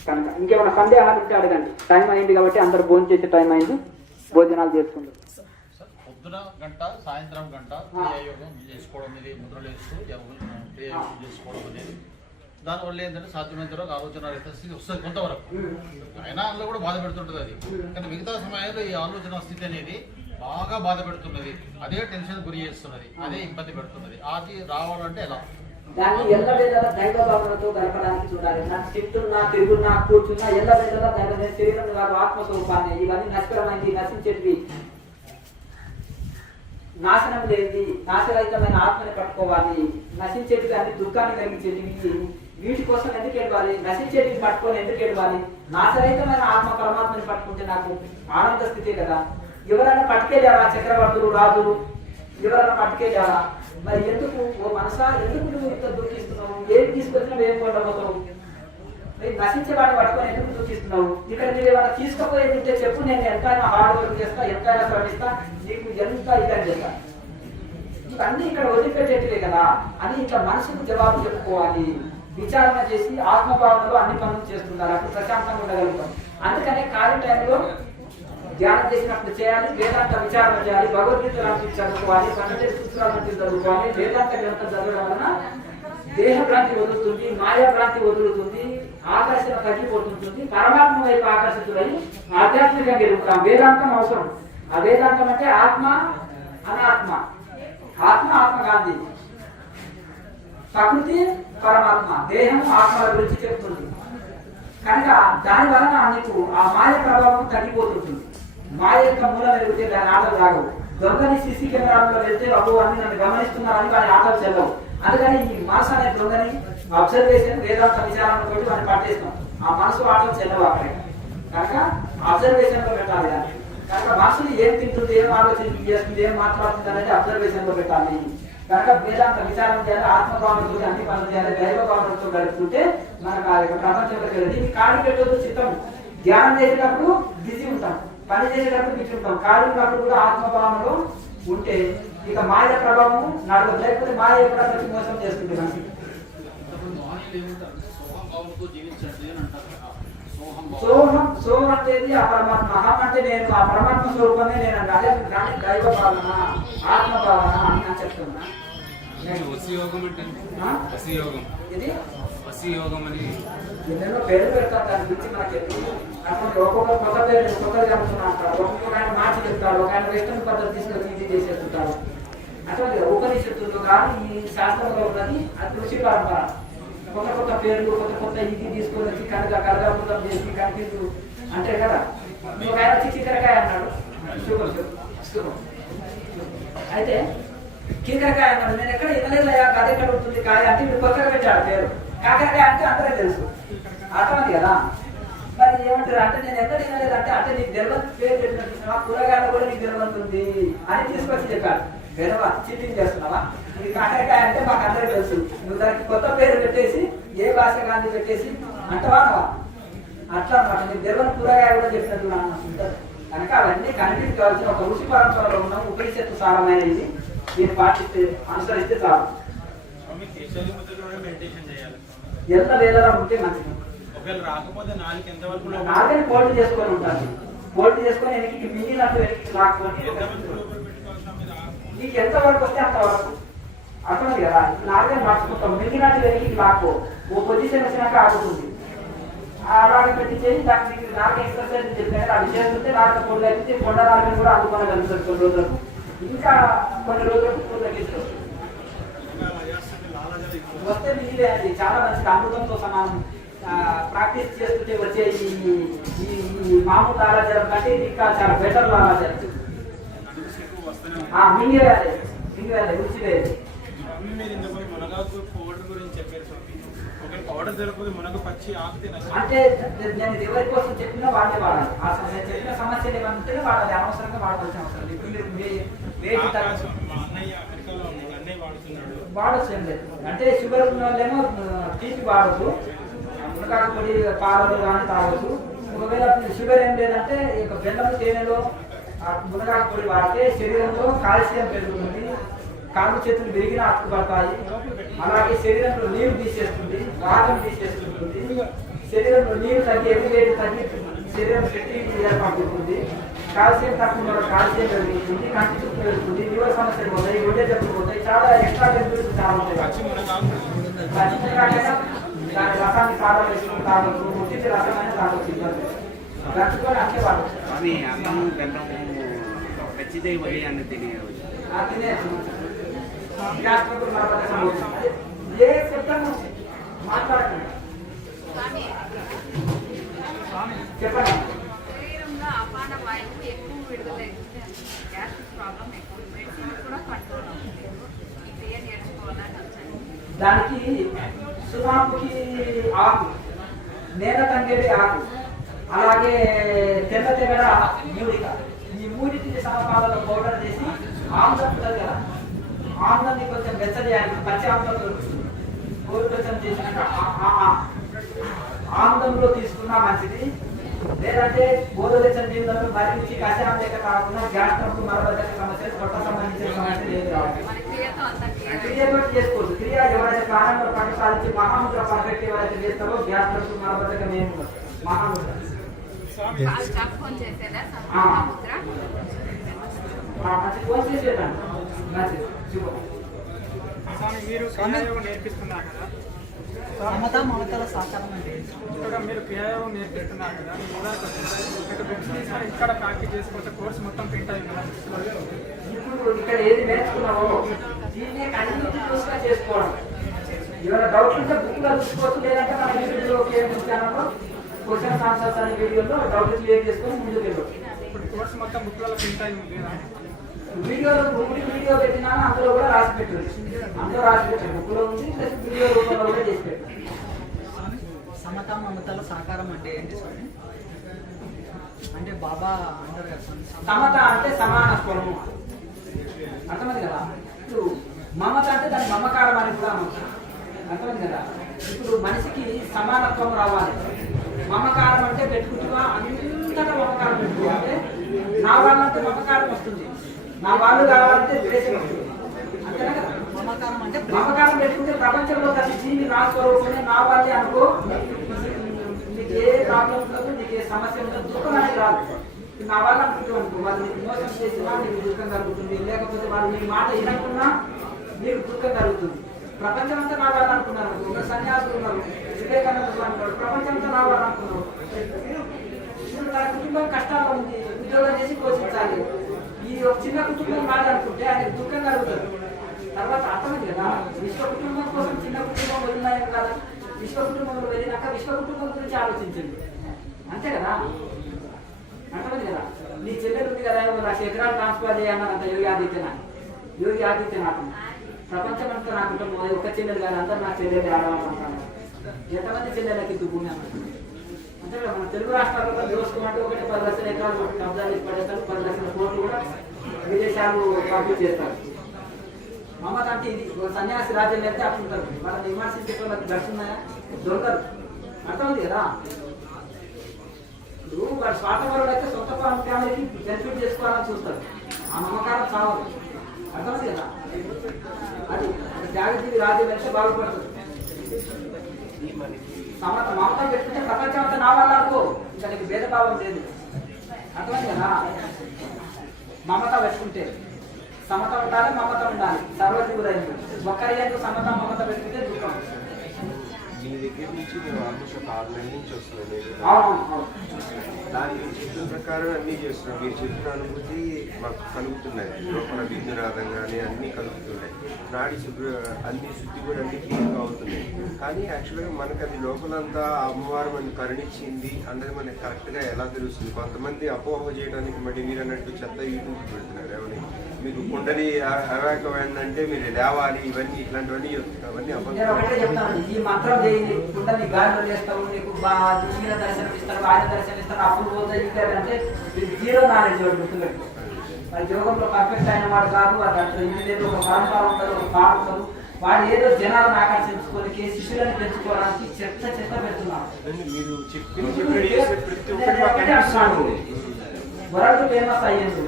కనుక ఇంకేమైనా సందేహాలు ఉంటే అడగండి. టైం అయింది కాబట్టి అందరు భోజనం చేసే టైం అయింది, భోజనాలు చేసుకుంటారు. పొద్దున గంట, సాయంత్రం గంట క్రియాయోగం చేసుకోవడం అనేది, ముద్రలు వేస్తూ క్రియాయోగం చేసుకోవడం అనేది దానివల్ల ఏంటంటే సాధ్యమైనంత వరకు ఆలోచన స్థితి వస్తుంది కొంతవరకు. అయినా అందులో కూడా బాధ పెడుతుంటుంది అది. కానీ మిగతా సమయంలో ఈ ఆలోచన స్థితి అనేది బాగా బాధ పెడుతున్నది, అదే టెన్షన్ గురి చేస్తున్నది, అదే ఇబ్బంది పెడుతున్నది. అది రావాలంటే ఎలా? దాన్ని ఎల్ల వేళలా దైవ భావనతో గడపడానికి చూడాలి. నాకు తింటున్నా, తిరుగున్నా, కూర్చున్నా ఎల్ల వేళలా దైవ శరీరం కాదు ఆత్మస్వరూపాన్ని. ఇవన్నీ నష్టకరమైంది, నశించేటివి, నాశనం లేనిది, నాశరహితమైన ఆత్మని పట్టుకోవాలి. నశించేటివి అన్ని దుఃఖాన్ని కలిగించేటివి, వీటి కోసం ఎందుకు ఏడవాలి? నశించేటివి పట్టుకొని ఎందుకు ఏడవాలి? నాశరహితమైన ఆత్మ పరమాత్మని పట్టుకుంటే నాకు ఆనంద స్థితే కదా. ఎవరైనా పట్టుకెళ్ళారా? చక్రవర్తులు, రాజులు ఎవరైనా పట్టుకెళ్ళారా? మరి ఎందుకు ఓ మనసా ఎందుకు నువ్వు ఇంత దుఃఖిస్తున్నావు? ఏది తీసుకొచ్చినా ఏం కొండపోతావు? నశించేవాడిని పట్టుకొని ఎందుకు దుఃఖిస్తున్నావు? ఇక్కడ మీరు ఏమైనా తీసుకుపోయేది ఉంటే చెప్పు, నేను ఎంతైనా హార్డ్ వర్క్ చేస్తా, ఎంతైనా శ్రమిస్తా, నీకు ఎంత ఇదని చేస్తా. ఇవన్నీ ఇక్కడ వదిలిపెట్టేటివే కదా అని ఇట్లా మనసుకు జవాబు చెప్పుకోవాలి. విచారణ చేసి ఆత్మభావనలో అన్ని పనులు చేస్తున్నారు, అప్పుడు ప్రశాంతంగా ఉండగలుగుతాం. అందుకనే ఖాళీ టైంలో ధ్యానం చేసినప్పుడు చేయాలి, వేదాంత విచారణ చేయాలి, భగవద్గీత లాంటి చదువుకోవాలి, 12 సూత్రాలు చదువుకోవాలి. వేదాంత గ్రంథం చదవడం వలన దేహ భ్రాంతి వదులుతుంది, మాయా భ్రాంతి వదులుతుంది, ఆకర్షణ తగ్గిపోతుంటుంది, పరమాత్మ వైపు ఆకర్షితులై ఆధ్యాత్మికంగా ఎదుగుతాం. వేదాంతం అవసరం. ఆ వేదాంతం అంటే ఆత్మ, అనాత్మ, ఆత్మ ఆత్మగాంధీ, ప్రకృతి పరమాత్మ, దేహం ఆత్మల గురించి చెప్తుంది. కనుక దాని వలన నీకు ఆ మాయ ప్రభావం తగ్గిపోతుంటుంది. మాయ యొక్క మూలం వెలిగితే దాని ఆటలు రాగవు. దొంగని సీసీ కెమెరాలో వెళ్తే అబ్బో అన్ని నన్ను గమనిస్తున్నారని వారి ఆటలు చెల్లవు. అందుకని ఈ మనసు అనే దొంగని అబ్జర్వేషన్, వేదాంత విచారణతో వాడిని పట్టేస్తాం. ఆ మనసు ఆటలు చెల్లవు అక్కడ. కనుక అబ్జర్వేషన్ లో పెట్టాలి దాన్ని. కనుక మనసుని ఏం తింటుంది, ఏం ఆలోచన చేస్తుంది, ఏం మాట్లాడుతుంది అనేది అబ్జర్వేషన్ లో పెట్టాలి. కనుక వేదాంత విచారం చేయాలి, ఆత్మభావనతో అన్ని పనులు చేయాలి, దైవ భావనతో గడుపుతుంటే మనకు ఆ యొక్క ప్రపంచంలో తెలియదు. దీన్ని కాడి పెట్టొద్దు. చిత్తం ధ్యానం చేసేటప్పుడు బిజీ ఉంటాం, పని చేసేటప్పుడు బిజీ ఉంటాం. కాడి ఉన్నప్పుడు కూడా ఆత్మభావనలో ఉంటే ఇక మాయ ప్రభావం నడవదు. లేకపోతే మాయ ఎప్పుడన్నా మోసం చేస్తుంది మనిషి. సోహం అంటేది ఆ పరమాత్మ, అహం అంటే నేను, ఆ పరమాత్మ స్వరూపమే నేను అంటే. అదే దాన్ని దైవ భావన, ఆత్మ భావన అని నేను చెప్తున్నా. ఎన్నెన్నో పేర్లు పెడతారు దాని గురించి మనకి ఎప్పుడు. అటువంటి ఒక్కొక్కరు కొత్త పేరు కొత్తగా చెప్తున్నా అంటారు, ఒక్కొక్క ఆయన మార్చి చెప్తాడు, ఒక ఆయన వెస్టర్న్ పద్ధతి తీసుకొని ఇది చేసేస్తుంటారు. అటువంటి ఉపనిషత్తులు కానీ ఈ శాస్త్రంలో ఉన్నది అది కృషి పరంపర. కొత్త కొత్త పేర్లు, కొత్త కొత్త ఇది తీసుకొని వచ్చి కలగాపుతం చేసి కనిపిస్తూ అంటే కదా. ఒక ఆయన వచ్చి చిక్కరకాయ అన్నాడు, అయితే కింకరకాయ అన్నాడు. నేను ఎక్కడ ఇనలేదు, కథ ఎక్కడ ఉంటుంది కాయ అంటే మీరు కొత్తగా పెట్టాడు పేరు. కాకరకాయ అంటే అందరూ తెలుసు, అర్థమైంది కదా. మరి ఏమంటారు అంటే నేను ఎక్కడ తినలేదు అంటే, అంటే నీకు తెలియని పేరు పెట్టినట్టు కూరగాయలు కూడా నీకు తెలియతుంది అని తీసుకొచ్చి చెప్పాడు. బెనవా చీటింగ్ చేస్తున్నావా? ఇది కాకరకాయ అంటే మాకు అందరికీ తెలుసు. నువ్వు దానికి కొత్త పేరు పెట్టేసి ఏ భాష గాంధీ పెట్టేసి అంటవానవా? అట్లా అన్నమాట. నీకు తెలియని కూరగాయ కూడా చెప్పినట్టు ఉంటుంది. కనుక అవన్నీ కనిపించవలసిన ఒక ఋషి పరంపరలో ఉన్న ఉపనిషత్తు సారమైన ఇది. దీన్ని పాటిస్తే అనుసరిస్తే చాలు. ఎంత వేదలా ఉంటే మంచిది. నాలుగని కోల్డ్ చేసుకొని ఉంటాను. కోల్డ్ చేసుకొని వెనక్కి మిగిలినట్టు వెనక్కి లాక్కొని నీకు ఎంత వరకు వస్తే అంతవరకు అర్థమైంది కదా. నాలుగని మార్చుకుంటాం, మిగిలినట్టు వెనక్కి లాక్కో. ఓ పొజిషన్ వచ్చినాక ఆగుతుంది. అలాగే పెట్టి చేసి దానికి నాలుగు ఎక్సర్సైజ్ చెప్పాను. అవి చేస్తుంటే నాలుగు కోళ్ళు అయితే కొండ నాలుగని కూడా అందుకోగలుగుతారు కొన్ని రోజులకు. ఇంకా కొన్ని రోజులకు కోళ్ళు తగ్గిస్తారు. వస్తే మిగిలింది చాలా మంచి అమృతంతో సమానం. ప్రాక్టీస్ చేస్తుంటే వచ్చే ఈ మామూలు లాలాజలం కంటే ఇంకా చాలా బెటర్ లాలాజలం. మింగిరాలి మింగిరాలి రుచి లేదు. అంటే నేను ఎవరి కోసం చెప్పినా వాళ్ళే వాడాలి. నేను చెప్పిన సమస్యలు ఏమైనా ఉంటేనే వాడాలి. అనవసరంగా వాడవలసిన అవసరం. ఇప్పుడు మీరు వాడచ్చు ఏం లేదు. అంటే షుగర్ ఉన్న వాళ్ళేమో తీపి వాడద్దు. మునగాకు పొడి పాలలు కానీ తాగొచ్చు. ఒకవేళ షుగర్ ఏం లేదంటే ఇక బెల్లం తేనెలో మునగాకు పొడి వాడితే శరీరంలో కాల్షియం పెరుగుతుంది. కాళ్ళు చేతులు విరిగిన అతుకుపడతాయి. అలాగే శరీరంలో నీరు తీసేస్తుంది, వాతం తీసేస్తుంది. శరీరంలో నీరు తగ్గి ఎమ్మిగేటి తగ్గి శరీరం శక్తి ఏర్పడుతుంది. కాల్షియం తక్కువ కాల్షియం పెరుగుతుంది, కంటి చుట్టూ పెరుగుతుంది, లివర్ సమస్యలు పోతాయి, గుండె జబ్బులు పోతాయి. చాలా ఎక్స్ట్రా బెనిఫిట్స్ చాలా ఉంటాయి. దాని రసాన్ని కారం వేసుకుని తాగొచ్చు, ముట్టించి రసమైన తాగొచ్చు. గచ్చుకొని అంటే వాళ్ళు తినేది ఏ చెప్తాను మాట్లాడండి. చెప్పండి. శరీరంలో అపాన వాయువు ఎక్కువ విడుదలవుతుంది. గ్యాస్ట్రిక్ ప్రాబ్లం ఎక్కువ, మెడిసిన్ కూడా కంట్రోల్ అవుతుంది. ఈ క్రియ నేర్చుకోవాలని దానికి సుమాముకి ఆకు, నేల తంగేది ఆకు, అలాగే తెల్ల తెగడ మూలిక, ఈ మూలికని సమపాలలో పౌడర్ చేసి ఆమ్లం ఉంటుంది కదా, ఆమ్లాన్ని కొంచెం వెచ్చజేయాలి. పచ్చి ఆమ్లం గోరువెచ్చని చేసినాక ఆమ్లంలో తీసుకున్నా మంచిది. లేదంటే గోరువెచ్చని నీళ్ళలో మరించి కషాయం లేక కాకుండా గ్యాస్ ట్రబుల్, మలబద్ధక సమస్యలు, పొట్ట సంబంధించిన సమస్యలు ఏది రావాలి. క్రియతో చేసుకోవచ్చు. క్రియ ఎవరైతే ప్రారంభంలో పట్టు సాధించి మహాముద్ర పర్ఫెక్ట్ ఎవరైతే చేస్తారో గ్యాస్ ట్రబుల్, మలబద్ధకం ఏమి మహాముద్ర మంచి కోర్స్ చేసేటండి. మంచిది. మీరు క్రియాయోగం నేర్పిస్తున్నారు కదా, సమత మమతల సాకారం అంటే ఇక్కడ మీరు క్రియాయోగం నేర్పిస్తున్నారు కదా, ఇక్కడ ప్రాక్టీస్ చేసుకోవచ్చు. కోర్స్ మొత్తం ప్రింట్ అయింది కదా. ఇప్పుడు ఇక్కడ ఏది నేర్చుకున్నావో దీన్ని కంటిన్యూస్గా చేసుకోవడం. ఏమైనా డౌట్ ఉంటే బుక్లో చూసుకోవచ్చు. లేదంటే మన యూట్యూబ్లో ఛానల్లో క్వశ్చన్స్ ఆన్సర్స్ అనే వీడియోలో డౌట్ క్లియర్ చేసుకొని ముందుకు వెళ్ళవచ్చు. ఇప్పుడు కోర్స్ మొత్తం బుక్లలో ప్రింట్ అయింది లేదా? వీడియో పెట్టినా అందులో కూడా రాసి పెట్టారు. అందులో రాసి పెట్టారు, బుక్లో ఉంది, ప్లస్ వీడియో రూపంలో కూడా చేసి పెట్టారు. సమత మమతల సాకారం అంటే ఏంటి స్వామి? అంటే బాబా అంటారు కదా, సమత అంటే సమాన స్వరము. అర్థమైంది కదా. ఇప్పుడు మమత అంటే దాని మమకారం అని కూడా అర్థమైంది కదా. ఇప్పుడు మనిషికి సమానత్వం రావాలి. మమకారం అంటే పెట్టుకుంటున్నా అంతటా మమకారం పెట్టుకో అంటే నా వాళ్ళంటే మమకారం వస్తుంది, నా వాళ్ళు కావాలంటే ద్వేషం వస్తుంది. అంతేనా కదా. మమకారం అంటే మమకారం పెట్టుకుంటే ప్రపంచంలో ప్రతి జీవి నా స్వరూపమే, నా వాళ్ళే అనుకో. నీకు ఏ ప్రాబ్లం ఉండదు, నీకు ఏ సమస్య ఉండదు, దుఃఖం అనేది రాదు. నా వాళ్ళు అనుకుంటూ అనుకో, వాళ్ళు నీకు మోసం చేసినా నీకు దుఃఖం కలుగుతుంది. లేకపోతే వాళ్ళు నీ మాట వినకున్నా నీకు దుఃఖం కలుగుతుంది. ప్రపంచం అంతా నా వాళ్ళు అనుకున్నారు. ఒక సన్యాసులు ఉన్నారు, వివేకానందులు అంటారు, ప్రపంచం అంతా నా వాళ్ళు అనుకున్నారు. ఇప్పుడు నా కుటుంబం కష్టాల్లో ఉంది, ఉద్యోగం చేసి పోషించాలి. ఈ ఒక చిన్న కుటుంబం కాదనుకుంటే ఆయనకు దుఃఖం కలుగుతుంది. తర్వాత అర్థమైంది కదా. విశ్వ కుటుంబం కోసం చిన్న కుటుంబం వదిలినాయం కదా. విశ్వ కుటుంబంలో వెళ్ళినాక విశ్వ కుటుంబం గురించి ఆలోచించండి. అంతే కదా. అర్థమైంది కదా. నీ చెల్లెలు ఉంది కదా, 1,00,000 ఎకరాలు ట్రాన్స్ఫర్ చేయాలన్నంత యోగి ఆదిత్యనాథ్ ప్రపంచం అంతా నా కుటుంబం ఒక చెల్లెలు కాదు, అందరూ నా చెల్లెలు ఆడవాలంటాను. ఎంతమంది చెల్లెలకి దుబ్బున్నాం అంతే కదా. మన తెలుగు రాష్ట్రాల్లో దోసుకోమంటే 10 లక్షల ఎకరాలు కబ్జా చేసి పడేస్తారు. 10 లక్షల కోట్లు కూడా విదేశాలు కంప్లీట్ చేస్తారు. మమత అంటే ఇది ఒక సన్యాసి రాజ్యం అయితే అట్లుంటారు. వాళ్ళని విమర్శించే వాళ్ళకి దర్శనం దొరకదు. అర్థమైంది కదా. ఇప్పుడు వాడు స్వార్థపరుడు అయితే సొంత ఫ్యామిలీకి బెనిఫిట్ చేసుకోవాలని చూస్తారు. ఆ నమ్మకారం చావదు. అర్థమైంది కదా. అది జాగ్రత్త రాజ్యం అయితే బాగుపడుతుంది. మమత పెట్టుకుంటే ప్రపంచం అంతా నా వల్ల అనుకో, ఇంకా నీకు భేదభావం లేదు. అర్థమైంది కదా. మమత పెట్టుకుంటే సమత ఉండాలి, మమత ఉండాలి. సర్వజీవులైన ఒక్కరి సమత మమత పెట్టుకుంటే దుఃఖం. మీ దగ్గర నుంచి మేము ఆల్మోస్ట్ ఒక 6 నెలల నుంచి వస్తున్నాం. అవును. దాని చెప్పిన ప్రకారం అన్నీ చేస్తున్నాం. మీరు చెప్పిన అనుభూతి మాకు కలుగుతున్నాయి. లోపల విఘ్నరాధం కానీ అన్నీ కలుగుతున్నాయి. నాడి శుద్ధి అన్ని శుద్ధి కూడా అన్ని క్లీన్గా అవుతున్నాయి. కానీ యాక్చువల్గా మనకు అది లోపలంతా అమ్మవారు మనకి కరుణించింది అన్నది మనకి కరెక్ట్గా ఎలా తెలుస్తుంది? కొంతమంది అపోహ చేయడానికి మళ్ళీ మీరు అన్నట్టు చెత్త యూట్యూబ్ పెడుతున్నారు. ఏమని మీకు కుండలి అవాకమైందంటే మీరు లేవాలి, ఇవన్నీ ఇట్లాంటివన్నీ అవన్నీ నేను ఒకటే చెప్తాను, ఈ మంత్రం చేయండి, కుండని గాలిలో చేస్తావు, నీకు జీవన దర్శనం ఇస్తారు, ఆయన దర్శనం ఇస్తారు, అప్పుడు పోతాయి. ఇంకా అంటే జీరో నాలెడ్జ్ వాడు గుర్తుపెట్టు. మరి యోగంలో పర్ఫెక్ట్ అయిన వాడు కాదు. అది అంటే ఇది లేదు, ఒక పరంపర ఉండదు, ఒక పాడుతారు. వాడు ఏదో జనాలను ఆకర్షించుకోనికి, శిష్యులను పెంచుకోవడానికి చెత్త పెడుతున్నాడు. మీరు వరల్డ్ ఫేమస్ అయ్యేది.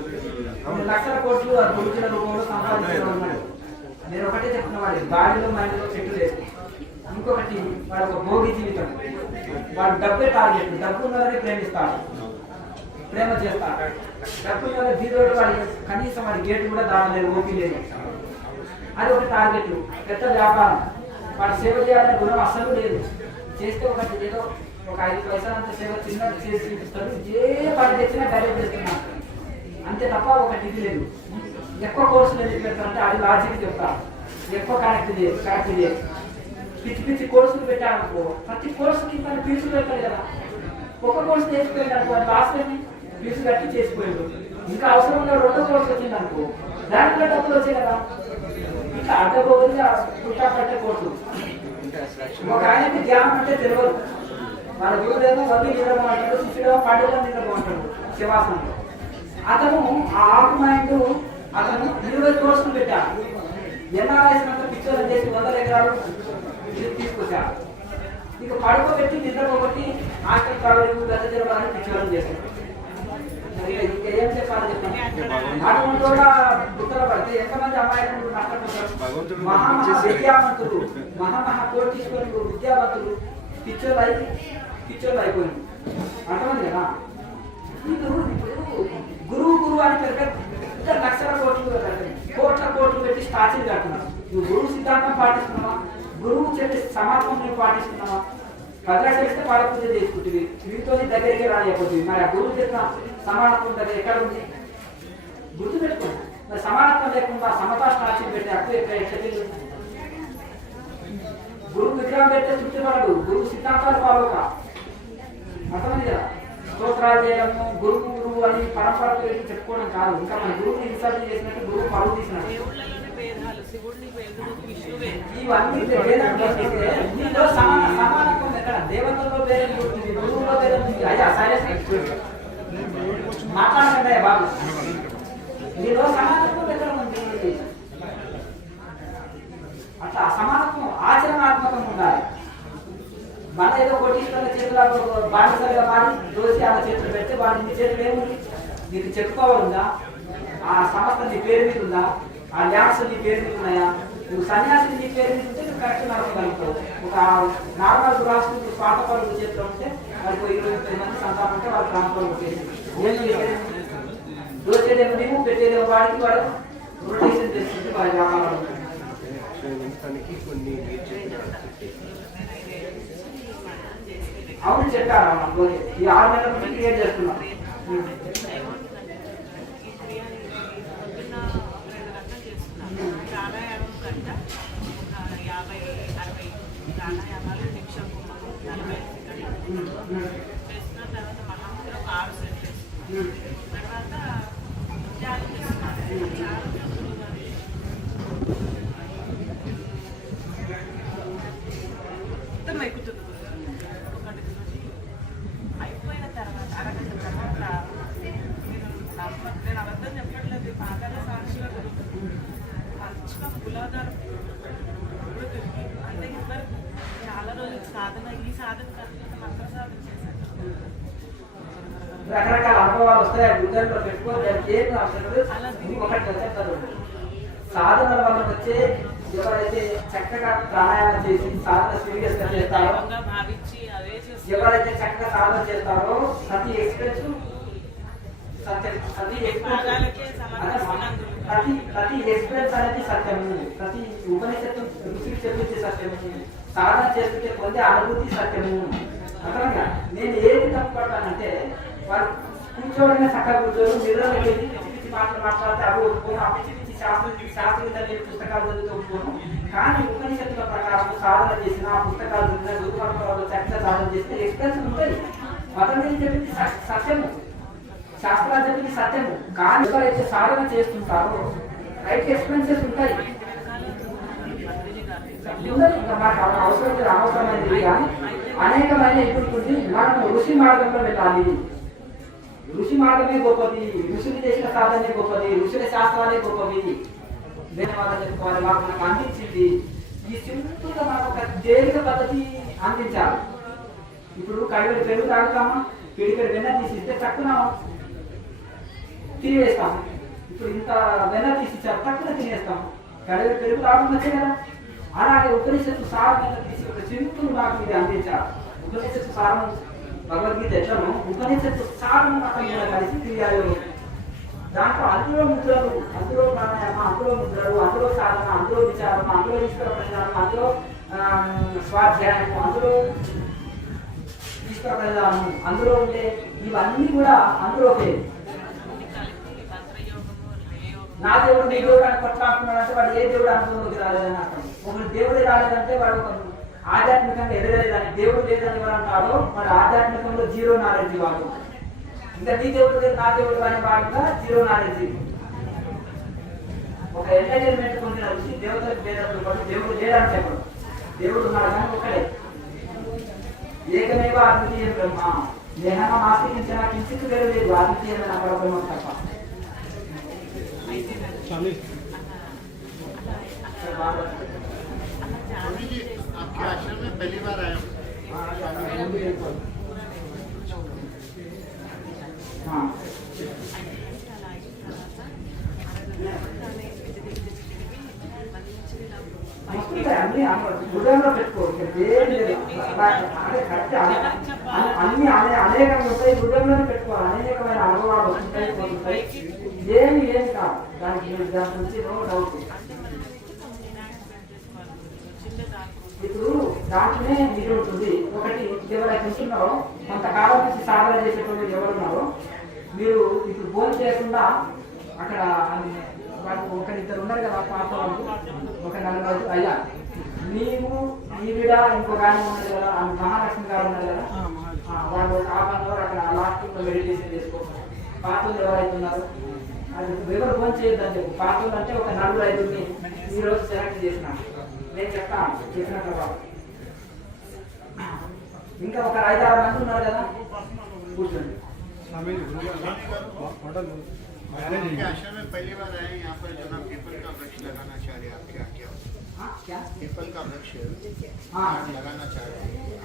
లక్షల కోట్లు గుడిచిన రూపంలో సంపాదించడం. నేను ఒకటే చెప్తున్న వాడి గాలిలో మైండ్లో చెట్టు లేదు. ఇంకొకటి వాడు ఒక భోగి జీవితం. వాడు డబ్బే టార్గెట్. డబ్బు ఉన్నదని ప్రేమిస్తాడు, ప్రేమ చేస్తాడు. డబ్బు ఉన్నది బీదోడు వాడి కనీసం వాడి గేటు కూడా దాడలేదు, ఓపి లేదు. అది ఒక టార్గెట్. పెద్ద వ్యాపారం. వాడు సేవ చేయాలనే గుణం అస్సలు లేదు. చేస్తే ఒకటి ఏదో ఒక 5 పైసలంత సేవ చిన్న చేసి చూపిస్తాడు. ఏ పని తెచ్చినా డైరెక్ట్ చేస్తున్నాడు అంతే తప్ప ఒకటి ఇది లేదు. ఎక్కువ కోర్సులు ఎందుకు పెడతారంటే అది లాజిక్ చెప్తారు. ఎక్కువ కరెక్ట్ చేయదు. పిచ్చి కోర్సులు పెట్టాలనుకో, ప్రతి కోర్సుకి తను ఫీజులు పెట్టాలి కదా. ఒక కోర్సు చేసిపోయింది అనుకో, అది లాస్ట్ టైం ఫీజు కట్టి చేసిపోయాడు. ఇంకా అవసరం ఉన్న 2వ కోర్సు వచ్చింది అనుకో, దాంట్లో డబ్బులు వచ్చాయి కదా. ఇట్లా అడ్డగోలుగా పుట్టా పట్టే కోర్సులు. ఒక ఆయనకి ధ్యానం అంటే తెలియదు. వాళ్ళ గురుదేమో వల్లి నిద్రపోంటాడు, శిష్యుడేమో పండుగ నిద్రపోంటాడు శివాసనంలో. అతను ఆ ఆకు మైండ్ అతను 20 కోర్సులు పెట్టాడు. ఎన్ఆర్ఐస్ అంతా పిక్చర్లు చేసి 100 ఎకరాలు తీసుకొచ్చాడు. ఇక పడుకోబెట్టి నిద్రపోబట్టి హాస్టల్ ట్రావెలింగ్ గత జరగాలని పిక్చర్లు చేశాడు. ఏం చెప్పాలి చెప్పండి. అటువంటి కూడా గుర్తులు పడితే ఎంతమంది అమ్మాయిలు నష్టపోతారు. విద్యావంతులు, మహా కోటీశ్వరులు, విద్యావంతులు పిక్చర్లు అయిపోయింది. అర్థమైంది కదా. ఇప్పుడు గురువు అని పెద్ద లక్షల కోట్లు పెట్టి స్టాచ్యూలు కడుతున్నారు. నువ్వు గురువు సిద్ధాంతం పాటిస్తున్నావా? గురువు చెప్పే సమాత్వం నువ్వు పాటిస్తున్నావా? 10 లక్షలు ఇస్తే పాల పూజ చేసుకుంటుంది, వీటితో దగ్గరికి రానిపోతుంది. మరి ఆ గురువు చెప్పిన సమానత్వం దగ్గర ఎక్కడ ఉంది? గుర్తుపెట్టుకోండి. మరి సమానత్వం లేకుండా సమతా స్టాచ్యూలు పెట్టే అప్పు ఎక్కడ? గురువు విగ్రహం పెడితే చుట్టుపడదు, గురువు సిద్ధాంతాలు ఫాలో కా. అర్థమైంది కదా. స్తోత్రాలు చేయడము, గురువు అని పరంపర పేరు చెప్పుకోవడం కాదు. ఇంకా మన గురువుని ఇన్సల్ట్ చేసినట్టు గురువు పరువు తీసినట్టు ఇవన్నీ దీంట్లో సమానత్వం ఎక్కడ? దేవతల్లో వేరే ఉంటుంది, గురువులో వేరే ఉంటుంది. అయ్యా సైలెన్స్ మాట్లాడకండి బాబు. దీనిలో సమానత్వం ఎక్కడ ఉంది? అట్లా సమానత్వం ఆచరణాత్మకంగా ఉండాలి. మన ఏదో కోటీశ్వరుల చేతుల బానిసలుగా మారి దోసి అలా చేతులు పెడితే వాడి నీ చేతులు ఏముంది? నీకు చెప్పుకోవాలందా? ఆ సంస్థ నీ పేరు మీద ఉందా? ఆ ల్యాండ్స్ నీ పేరు మీద ఉన్నాయా? నువ్వు సన్యాసి నీ పేరు మీద ఉంటే నువ్వు కరెక్ట్ నడపగలుగుతావు. ఒక నార్మల్ రాష్ట్రం స్వార్థ పనులు చేతిలో ఉంటే వాళ్ళకి 20-30 మంది సంతానం ఉంటే వాళ్ళు ట్రాన్స్ఫర్ వచ్చేసి దోచేదేమో నీవు, పెట్టేదేమో వాడికి, వాడు రొటేషన్ చేస్తుంటే వాడి వ్యాపారాలు ఉంటాయి. అవును చెప్పారు. ఈ 6 నెలల నుంచి క్రియేట్ చేస్తున్నాం. అయిపోయిన తర్వాత అరగంట తర్వాత కులాధారం అంటే ఇద్దరు చాలా రోజులు సాధన ఈ సాధన కాకుండా మంత్ర సాధన చేశారు. రకరకాల అనుభవాలు వస్తాయి. గుడ్డల్లో పెట్టుకొని దానికి ఏం అవసరం లేదు. ఒకటి చెప్తారు, సాధనల వల్ల వచ్చే ఎవరైతే చక్కగా ప్రాణాయామం చేసి సాధన సీరియస్ గా చేస్తారో, దైవంగా భావించి అవే చేస్తారు. ఎవరైతే చక్కగా సాధన చేస్తారో ప్రతి ఎక్స్ప్రెస్ ప్రతి ఎక్స్ప్రెస్ అనేది సత్యము. ప్రతి ఉపనిషత్తు ఋషికి చెప్పించే సత్యము, సాధన చేస్తుంటే పొందే అనుభూతి సత్యము. అర్థంగా నేను ఏది తప్పు పడతానంటే వాళ్ళు కూర్చోవడమే చక్కగా కూర్చోరు, నిద్రలో వెళ్ళి పిచ్చి పిచ్చి మాటలు మాట్లాడితే అవి ఒప్పుకోను, ఆ పిచ్చి పిచ్చి శాస్త్రీయ పుస్తకాలు చదివితే ఒప్పుకోను. కానీ ఉపనిషత్తుల ప్రకారం సాధన చేసిన ఆ పుస్తకాలు చదివిన గురుపరంపరలో చక్కగా సాధన చేస్తే ఎక్స్ప్రెస్ ఉంటాయి. మతం మీద చెప్పింది సత్యము, శాస్త్రాలు చెప్పింది సత్యము. కానీ ఎవరైతే సాధన చేస్తుంటారో రైట్ ఎక్స్పెన్సెస్ ఉంటాయి. మాకు అవసరమైనది కానీ అనేకమైన ఇప్పుడు మనం ఋషి మార్గంలో వెళ్ళాలి. ఋషి మార్గమే గొప్పది, ఋషులు చేసిన సాధనే గొప్పది, ఋషుల శాస్త్రాలే గొప్పవి. ధన్యవాదాలు చెప్పుకోవాలి. మాకు మనకు అందించింది ఈ సింపుల్ గా మనకు ఒక తేలిక పద్ధతి అందించాలి. ఇప్పుడు కడిగడి పెరుగు తాగుతామా, పిడికడి వెన్న తీసిస్తే చక్కున తినేస్తాము. ఇప్పుడు ఇంత వెన్న తీసి తక్కువ తినేస్తాము. కడిగడి పెరుగు తాగడం వచ్చే కదా. అలాగే ఉపనిషత్తు సారం తీసి ఒక సింపుల్ మాకు ఇది అందించాలి. ఉపనిషత్తు సారం భగవద్గీత ఎట్లను ఉపనిషత్తు సారం మతం కూడా కలిసి క్రియాయోగం. దాంట్లో అందులో ముద్రలు, అందులో ప్రాణాయామ, అందులో ముద్రలు, అందులో సాధన, అందులో విచారం, అందులో ఈశ్వర ప్రధానం, అందులో స్వాధ్యాయం, అందులో ఈశ్వర ప్రధానం, అందులో ఉండే ఇవన్నీ కూడా అందులోకే. నా దేవుడు నీ దేవుడు అని కొట్లాడుతున్నాడంటే వాడు ఏ దేవుడు అనుభవంలోకి రాలేదని అర్థం. ఒకరు దేవుడే రాలేదంటే వాడు ఒక ఆధ్యాత్మికంగా ఎదగలేదని, దేవుడు లేదని ఎవరు అంటాడో వాడు ఆధ్యాత్మికంలో జీరో నాలెడ్జ్ వాడు. ఇంకా నీ దేవుడు లేదు నా దేవుడు అనే వాడుగా జీరో నాలెడ్జ్. ఒక ఎంటర్టైన్మెంట్ పొందిన ఋషి దేవతలకు లేదని పాటు దేవుడు లేదని చెప్పడు. దేవుడు ఉన్నాడు కానీ ఒక్కడే. ఏకమేవ అద్వితీయ బ్రహ్మ దేహంగా ఆస్తికించిన కించిత్ వేరు లేదు, అద్వితీయమైన పరబ్రహ్మం తప్ప. आपके आश्रम में पहली बार आया हूँ। హృదయంలో పెట్టుకోవచ్చు. అన్ని అనేకంగా ఉంటాయి, హృదయంలోనే పెట్టుకోవాలి. అనేకమైన అనుభవాలు వస్తుంటాయి పోతుంటాయి. ఏమి కాదు దానికి, దాని గురించి నో డౌట్. ఇప్పుడు దాంట్లోనే ఇది ఉంటుంది. ఒకటి ఎవరైతే ఉంటున్నారో కొంతకాలం నుంచి సాధన చేసేటువంటి ఎవరున్నారో మీరు ఇప్పుడు భోజనం చేయకుండా అక్కడ వాళ్ళు ఒకరిద్దరు ఉన్నారు కదా పాత వాళ్ళు, ఒక నలుగురు అయ్యా నీవు ఈవిడ ఇంకొక ఆయన ఉన్నారు కదా, మహాలక్ష్మి గారు ఉన్నారు కదా, వాళ్ళు కాపాడు అక్కడ లాస్ట్ మెడిటేషన్ చేసుకోవాలి. పాత్రలు ఎవరైతే ఉన్నారో అది ఎవరు భోజనం చేయొద్దని చెప్పు. పాత్రలు అంటే ఒక నలుగురు ఐదుని ఈ రోజు సెలెక్ట్ చేసిన నేను చెప్తాను చెప్పిన తర్వాత. ఇంకా ఒక 5-6 మంది ఉన్నారు కదా, కూర్చోండి. आपके आश्रम में पहली बार आए, यहाँ पर जो ना पीपल का वृक्ष लगाना चाह रहे, आप क्या क्या? क्या पीपल का वृक्ष लगाना चाह रहे हैं,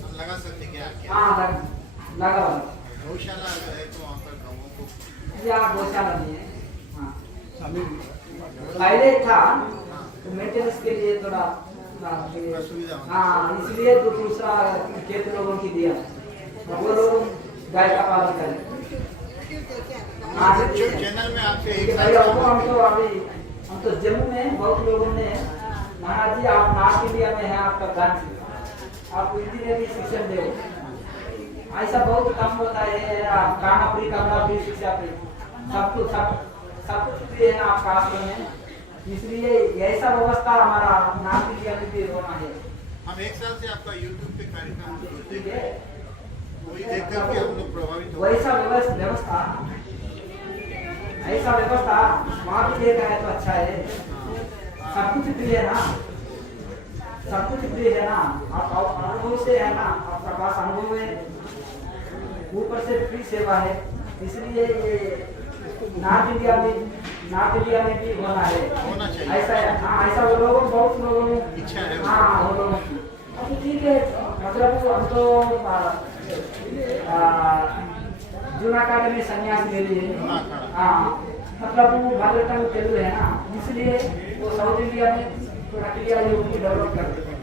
हम लगा सकते क्या? लगा गौशाला है तो वहाँ पर गाँवों को गौशाला नहीं है। पहले था तो मेंटेनेंस के लिए थोड़ा इसलिए तो दूसरा खेत लोगों की दिया, वो लोग गाय का पालन करें। चैनल में आपसे एक हम तो जम्मू में बहुत लोगों ने महाराज जी आप नॉर्थ इंडिया में है, आपका ब्रांच आप हिंदी में भी शिक्षण दे, ऐसा बहुत कम होता है। कानापुरी कमलापुरी शिक्षा पे सब कुछ भी है आपका आश्रम में, इसलिए ऐसा व्यवस्था हमारा नॉर्थ इंडिया में भी होना है। हम 1 साल से आपका यूट्यूब पे कार्यक्रम वही देख करके हम लोग प्रभावित हो। वैसा व्यवस्था ऐसा व्यवस्था वहाँ भी देखा है तो अच्छा है। सब कुछ फ्री है ना, सब कुछ फ्री है ना, आप अनुभव से है ना, आपका पास अनुभव है, ऊपर से फ्री सेवा है। इसलिए ये नॉर्थ इंडिया में नार्थ इंडिया में भी होना है होना चाहिए। ऐसा है। हाँ ऐसा वो लोगों बहुत लोगों में इच्छा है हाँ वो लोग तो ठीक है मतलब हम तो जूना काल में सन्यास ले लिए हाँ मतलब वो भागवतम तेलुगु है ना इसलिए वो साउथ इंडिया में थोड़ा क्रिया योग की डेवलप करते हैं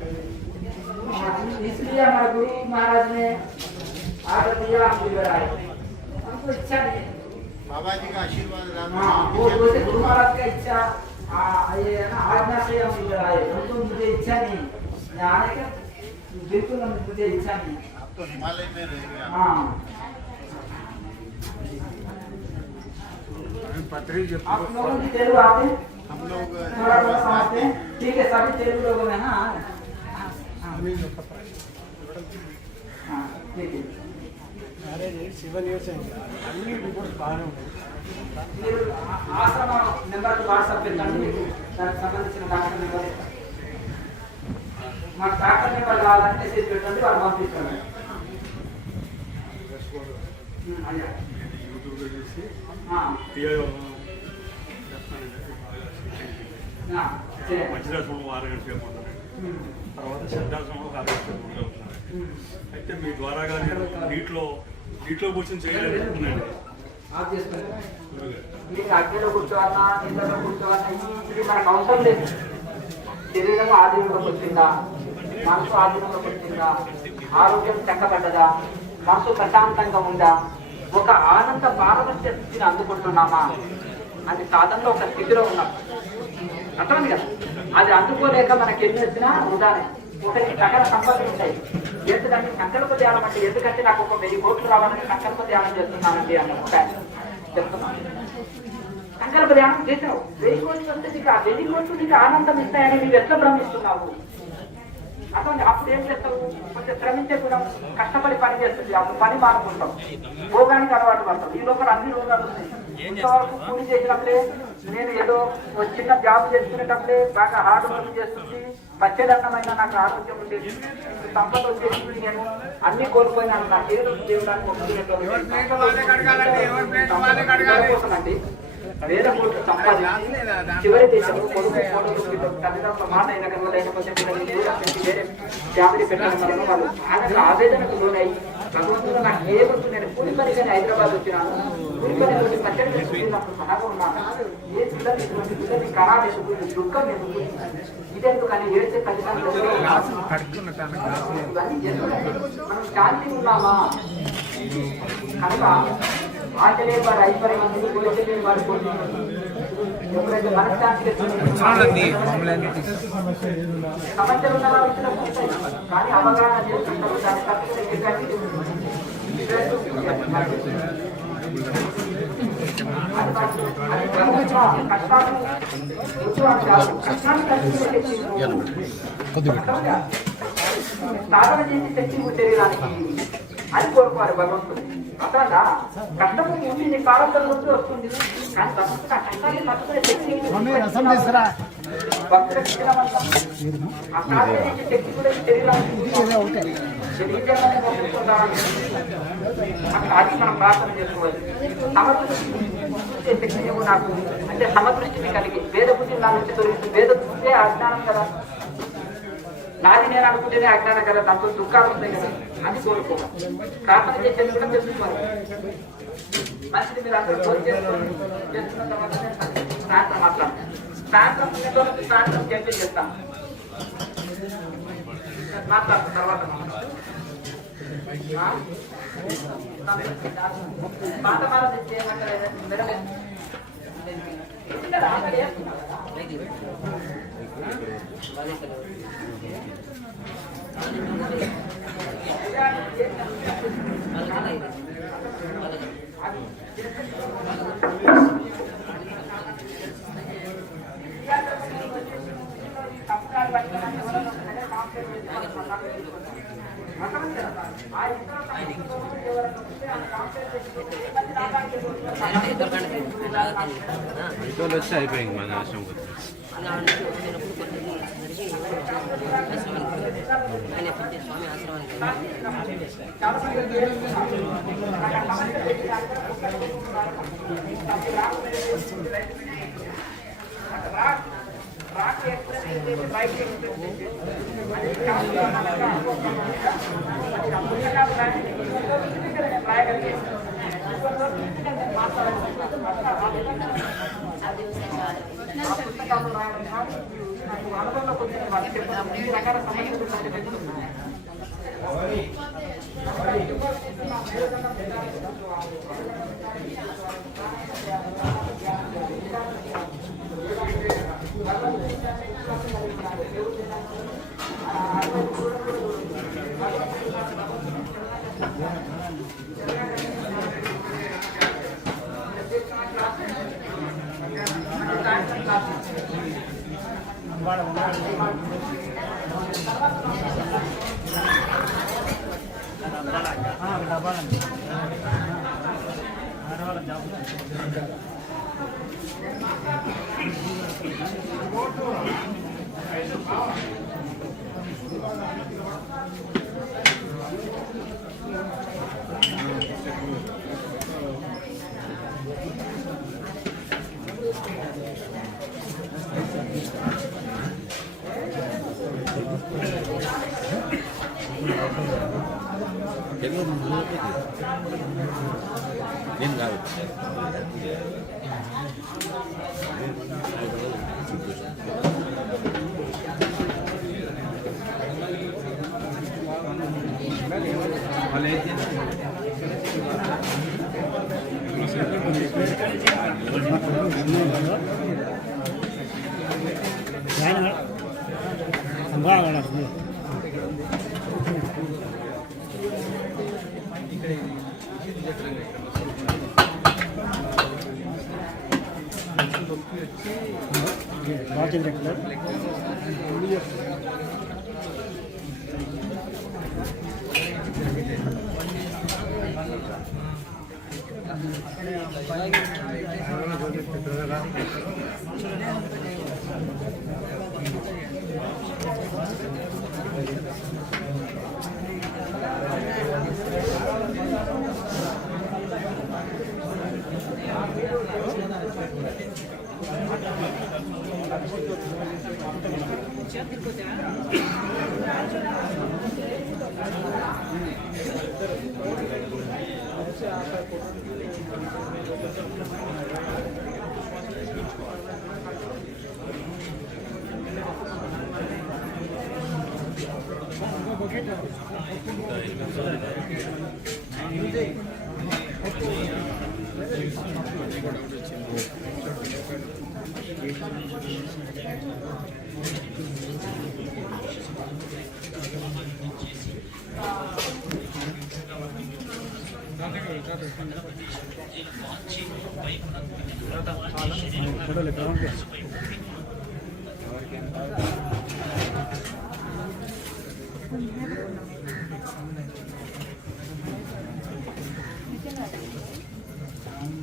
इसलिए हमारे गुरु महाराज ने आदर दिया हम इधर आए हमको इच्छा नहीं है बाबा जी का आशीर्वाद हाँ वो वैसे गुरु महाराज का इच्छा ये है ना आज्ञा से हम इधर आए हमको मुझे इच्छा नहीं यहाँ आने का बिल्कुल मुझे इच्छा नहीं आप तो हिमालय में रह गए हाँ आप लोगों की तेलुगु आते हैं हम लोग थोड़ा थोड़ा समझते हैं ठीक है सभी तेलुगु लोगों में हाँ हाँ ठीक है మీరు ఆశ్రమ నెంబర్ వాట్సాప్ పెట్టండి దానికి సంబంధించిన డాక్టర్ నెంబర్ మాకు డాక్టర్ నెంబర్ కావాలంటే మెసేజ్ పెట్టండి వాళ్ళు పంపిస్తాను అయ్యా వజ్రాసనం 6 గంటలు చేయమన్నారు తర్వాత సిద్ధాసనం 6 గంటలు ఉంటున్నారు అయితే మీ ద్వారా కానీ నీటిలో కూర్చొని చేయలేకపోతున్నాయండి ఆఫ్ చేసుకోండి మీరు అగ్నిలో కూర్చోవాలన్నా నీళ్ళలో కూర్చోవాలన్నా ఇది మనకు అవసరం లేదు శరీరం ఆధీనంలోకి వచ్చిందా మనసు ఆధీనంలోకి వచ్చిందా ఆరోగ్యం చక్కబడ్డదా మనసు ప్రశాంతంగా ఉందా ఒక ఆనంద పారదర్శక స్థితిని అందుకుంటున్నామా అది సాధనలో ఒక స్థితిలో ఉన్నాం అర్థమైంది కదా అది అందుకోలేక మనకి ఎన్ని వచ్చినా వృధానే ఒకరికి సకల సంపదలు ఉంటాయి ఎందుకంటే సంకల్ప ధ్యానం అంటే ఎందుకంటే నాకు ఒక 1000 కోట్లు రావాలని సంకల్ప ధ్యానం చేస్తున్నానండి అన్న ఒక చెప్తున్నాను సంకల్ప ధ్యానం చేసావు 1000 కోట్లు వస్తే నీకు ఆ 1000 కోట్లు నీకు ఆనందం ఇస్తాయని నీవు ఎట్లా భ్రమిస్తున్నావు అసలు అప్పుడు ఏం చేస్తావు కొంచెం శ్రమించే కూడా కష్టపడి పని చేస్తుంది అప్పుడు పని మానుకుంటాం భోగానికి అలవాటు పడతాం ఈ లోపల అన్ని రోగాలు ఉన్నాయి ఇంతవరకు కూలి చేసినప్పుడే నేను ఏదో ఒక చిన్న జాబ్ చేసుకునేటప్పుడే బాగా హార్డ్ వర్క్ చేస్తుంది పచ్చదన్నమైన నాకు ఆరోగ్యం ఉండేది సంపద వచ్చేసి నేను అన్ని కోల్పోయినాను నాకు ఏదో దేవుడానికి ఒప్పుకునేటండి వేల కోట్లు సంపాదించి చివరి దేశంలో కొడుకు కోడలు తల్లిదండ్రుల మాట అయినా లేకపోతే వేరే ఫ్యామిలీ పెట్టడం వాళ్ళు ఆయన ఆవేదనకు లోనై భగవంతుడు నాకు ఏ వద్దు నేను కూలి పని కానీ హైదరాబాద్ వచ్చినాను కూలి పని వచ్చి పచ్చడి చేసుకున్నప్పుడు సహాగా ఉన్నాను ఏ పిల్లల్ని కరాలి దుఃఖం ఎందుకు ఇదెందుకు కానీ ఏడ్చే తల్లిదండ్రులు ఇవన్నీ చేస్తున్నాయి మనం శాంతి ఉన్నామా కనుక ఆచలే వాడు ఐశ్వర్యం కోరికలే వాడు ఎప్పుడైతే మనశ్శాంతి సమస్యలు ఉన్నారా కానీ అవగాహన చేసుకుంటారు దాని సాధన చేసి శక్తి శరీరానికి అని కోరుకోవాలి భగవంతుడు అట్లా కష్టము ఉంది నీ ప్రారంభం నుంచి వస్తుంది కానీ కష్టాన్ని తట్టుకునే శక్తి భక్తులకు ఇచ్చిన వల్ల ఆ సాధన చేసే శక్తి కూడా శరీరానికి అది మనం ప్రార్థన చేసుకోవాలి సమదృష్టి శక్తి నాకు అంటే సమదృష్టిని కలిగి వేద బుద్ధి నా నుంచి తొలగిస్తుంది వేద బుద్ధి అజ్ఞానం కదా నాది నేను అనుకుంటేనే అజ్ఞానం కదా దాంతో దుఃఖాలు ఉంటాయి కదా అని కోరుకోవాలి ప్రార్థన చేసే కూడా తెలుసుకోవాలి మంచిది మీరు అందరూ ఫోన్ చేస్తున్న తర్వాత సాయంత్రం మాట్లాడతాను సాయంత్రం క్యాన్సిల్ చేస్తాను మాట్లాడతాను తర్వాత పాత మాల చేయమంటారు వచ్చి అయిపోయింది మన ఆశ్రమం స్వామి ఆశ్రమానికి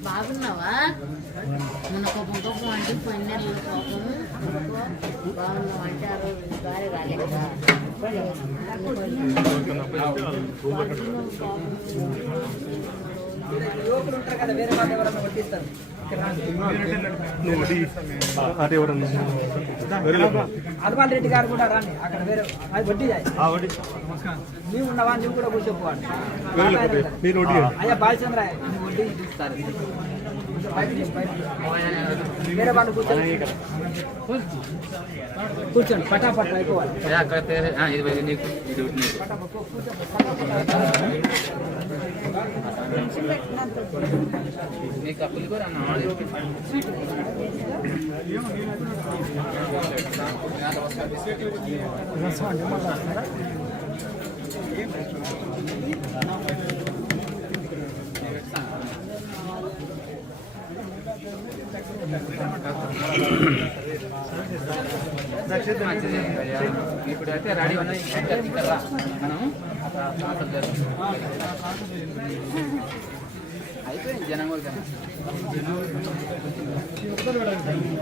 బాగున్నావా? మన కోపం అంటే పన్నెండు కోపం బాగున్నావు అంటే ఆ రోజు గాలి రాలే కదా. యువకులు ఉంటారు కదా, వేరే వాళ్ళు ఎవరన్నా వడ్డిస్తారు. అల్వాల్ రెడ్డి గారు కూడా రాని అక్కడ వేరే అది వడ్డీ నీవు ఉన్నవా? నువ్వు కూడా కూర్చోపోవాలి. అయ్యా బాలచంద్ర నువ్వు వడ్డీ చూస్తారు. వేరే వాళ్ళు కూర్చోండి, పటాపట్ అయిపోవాలి. ఇప్పుడు అయితే రెడీ ఉన్నాయి కదా మనం అయిపోయింది జనం కూడా అయిపోయింది.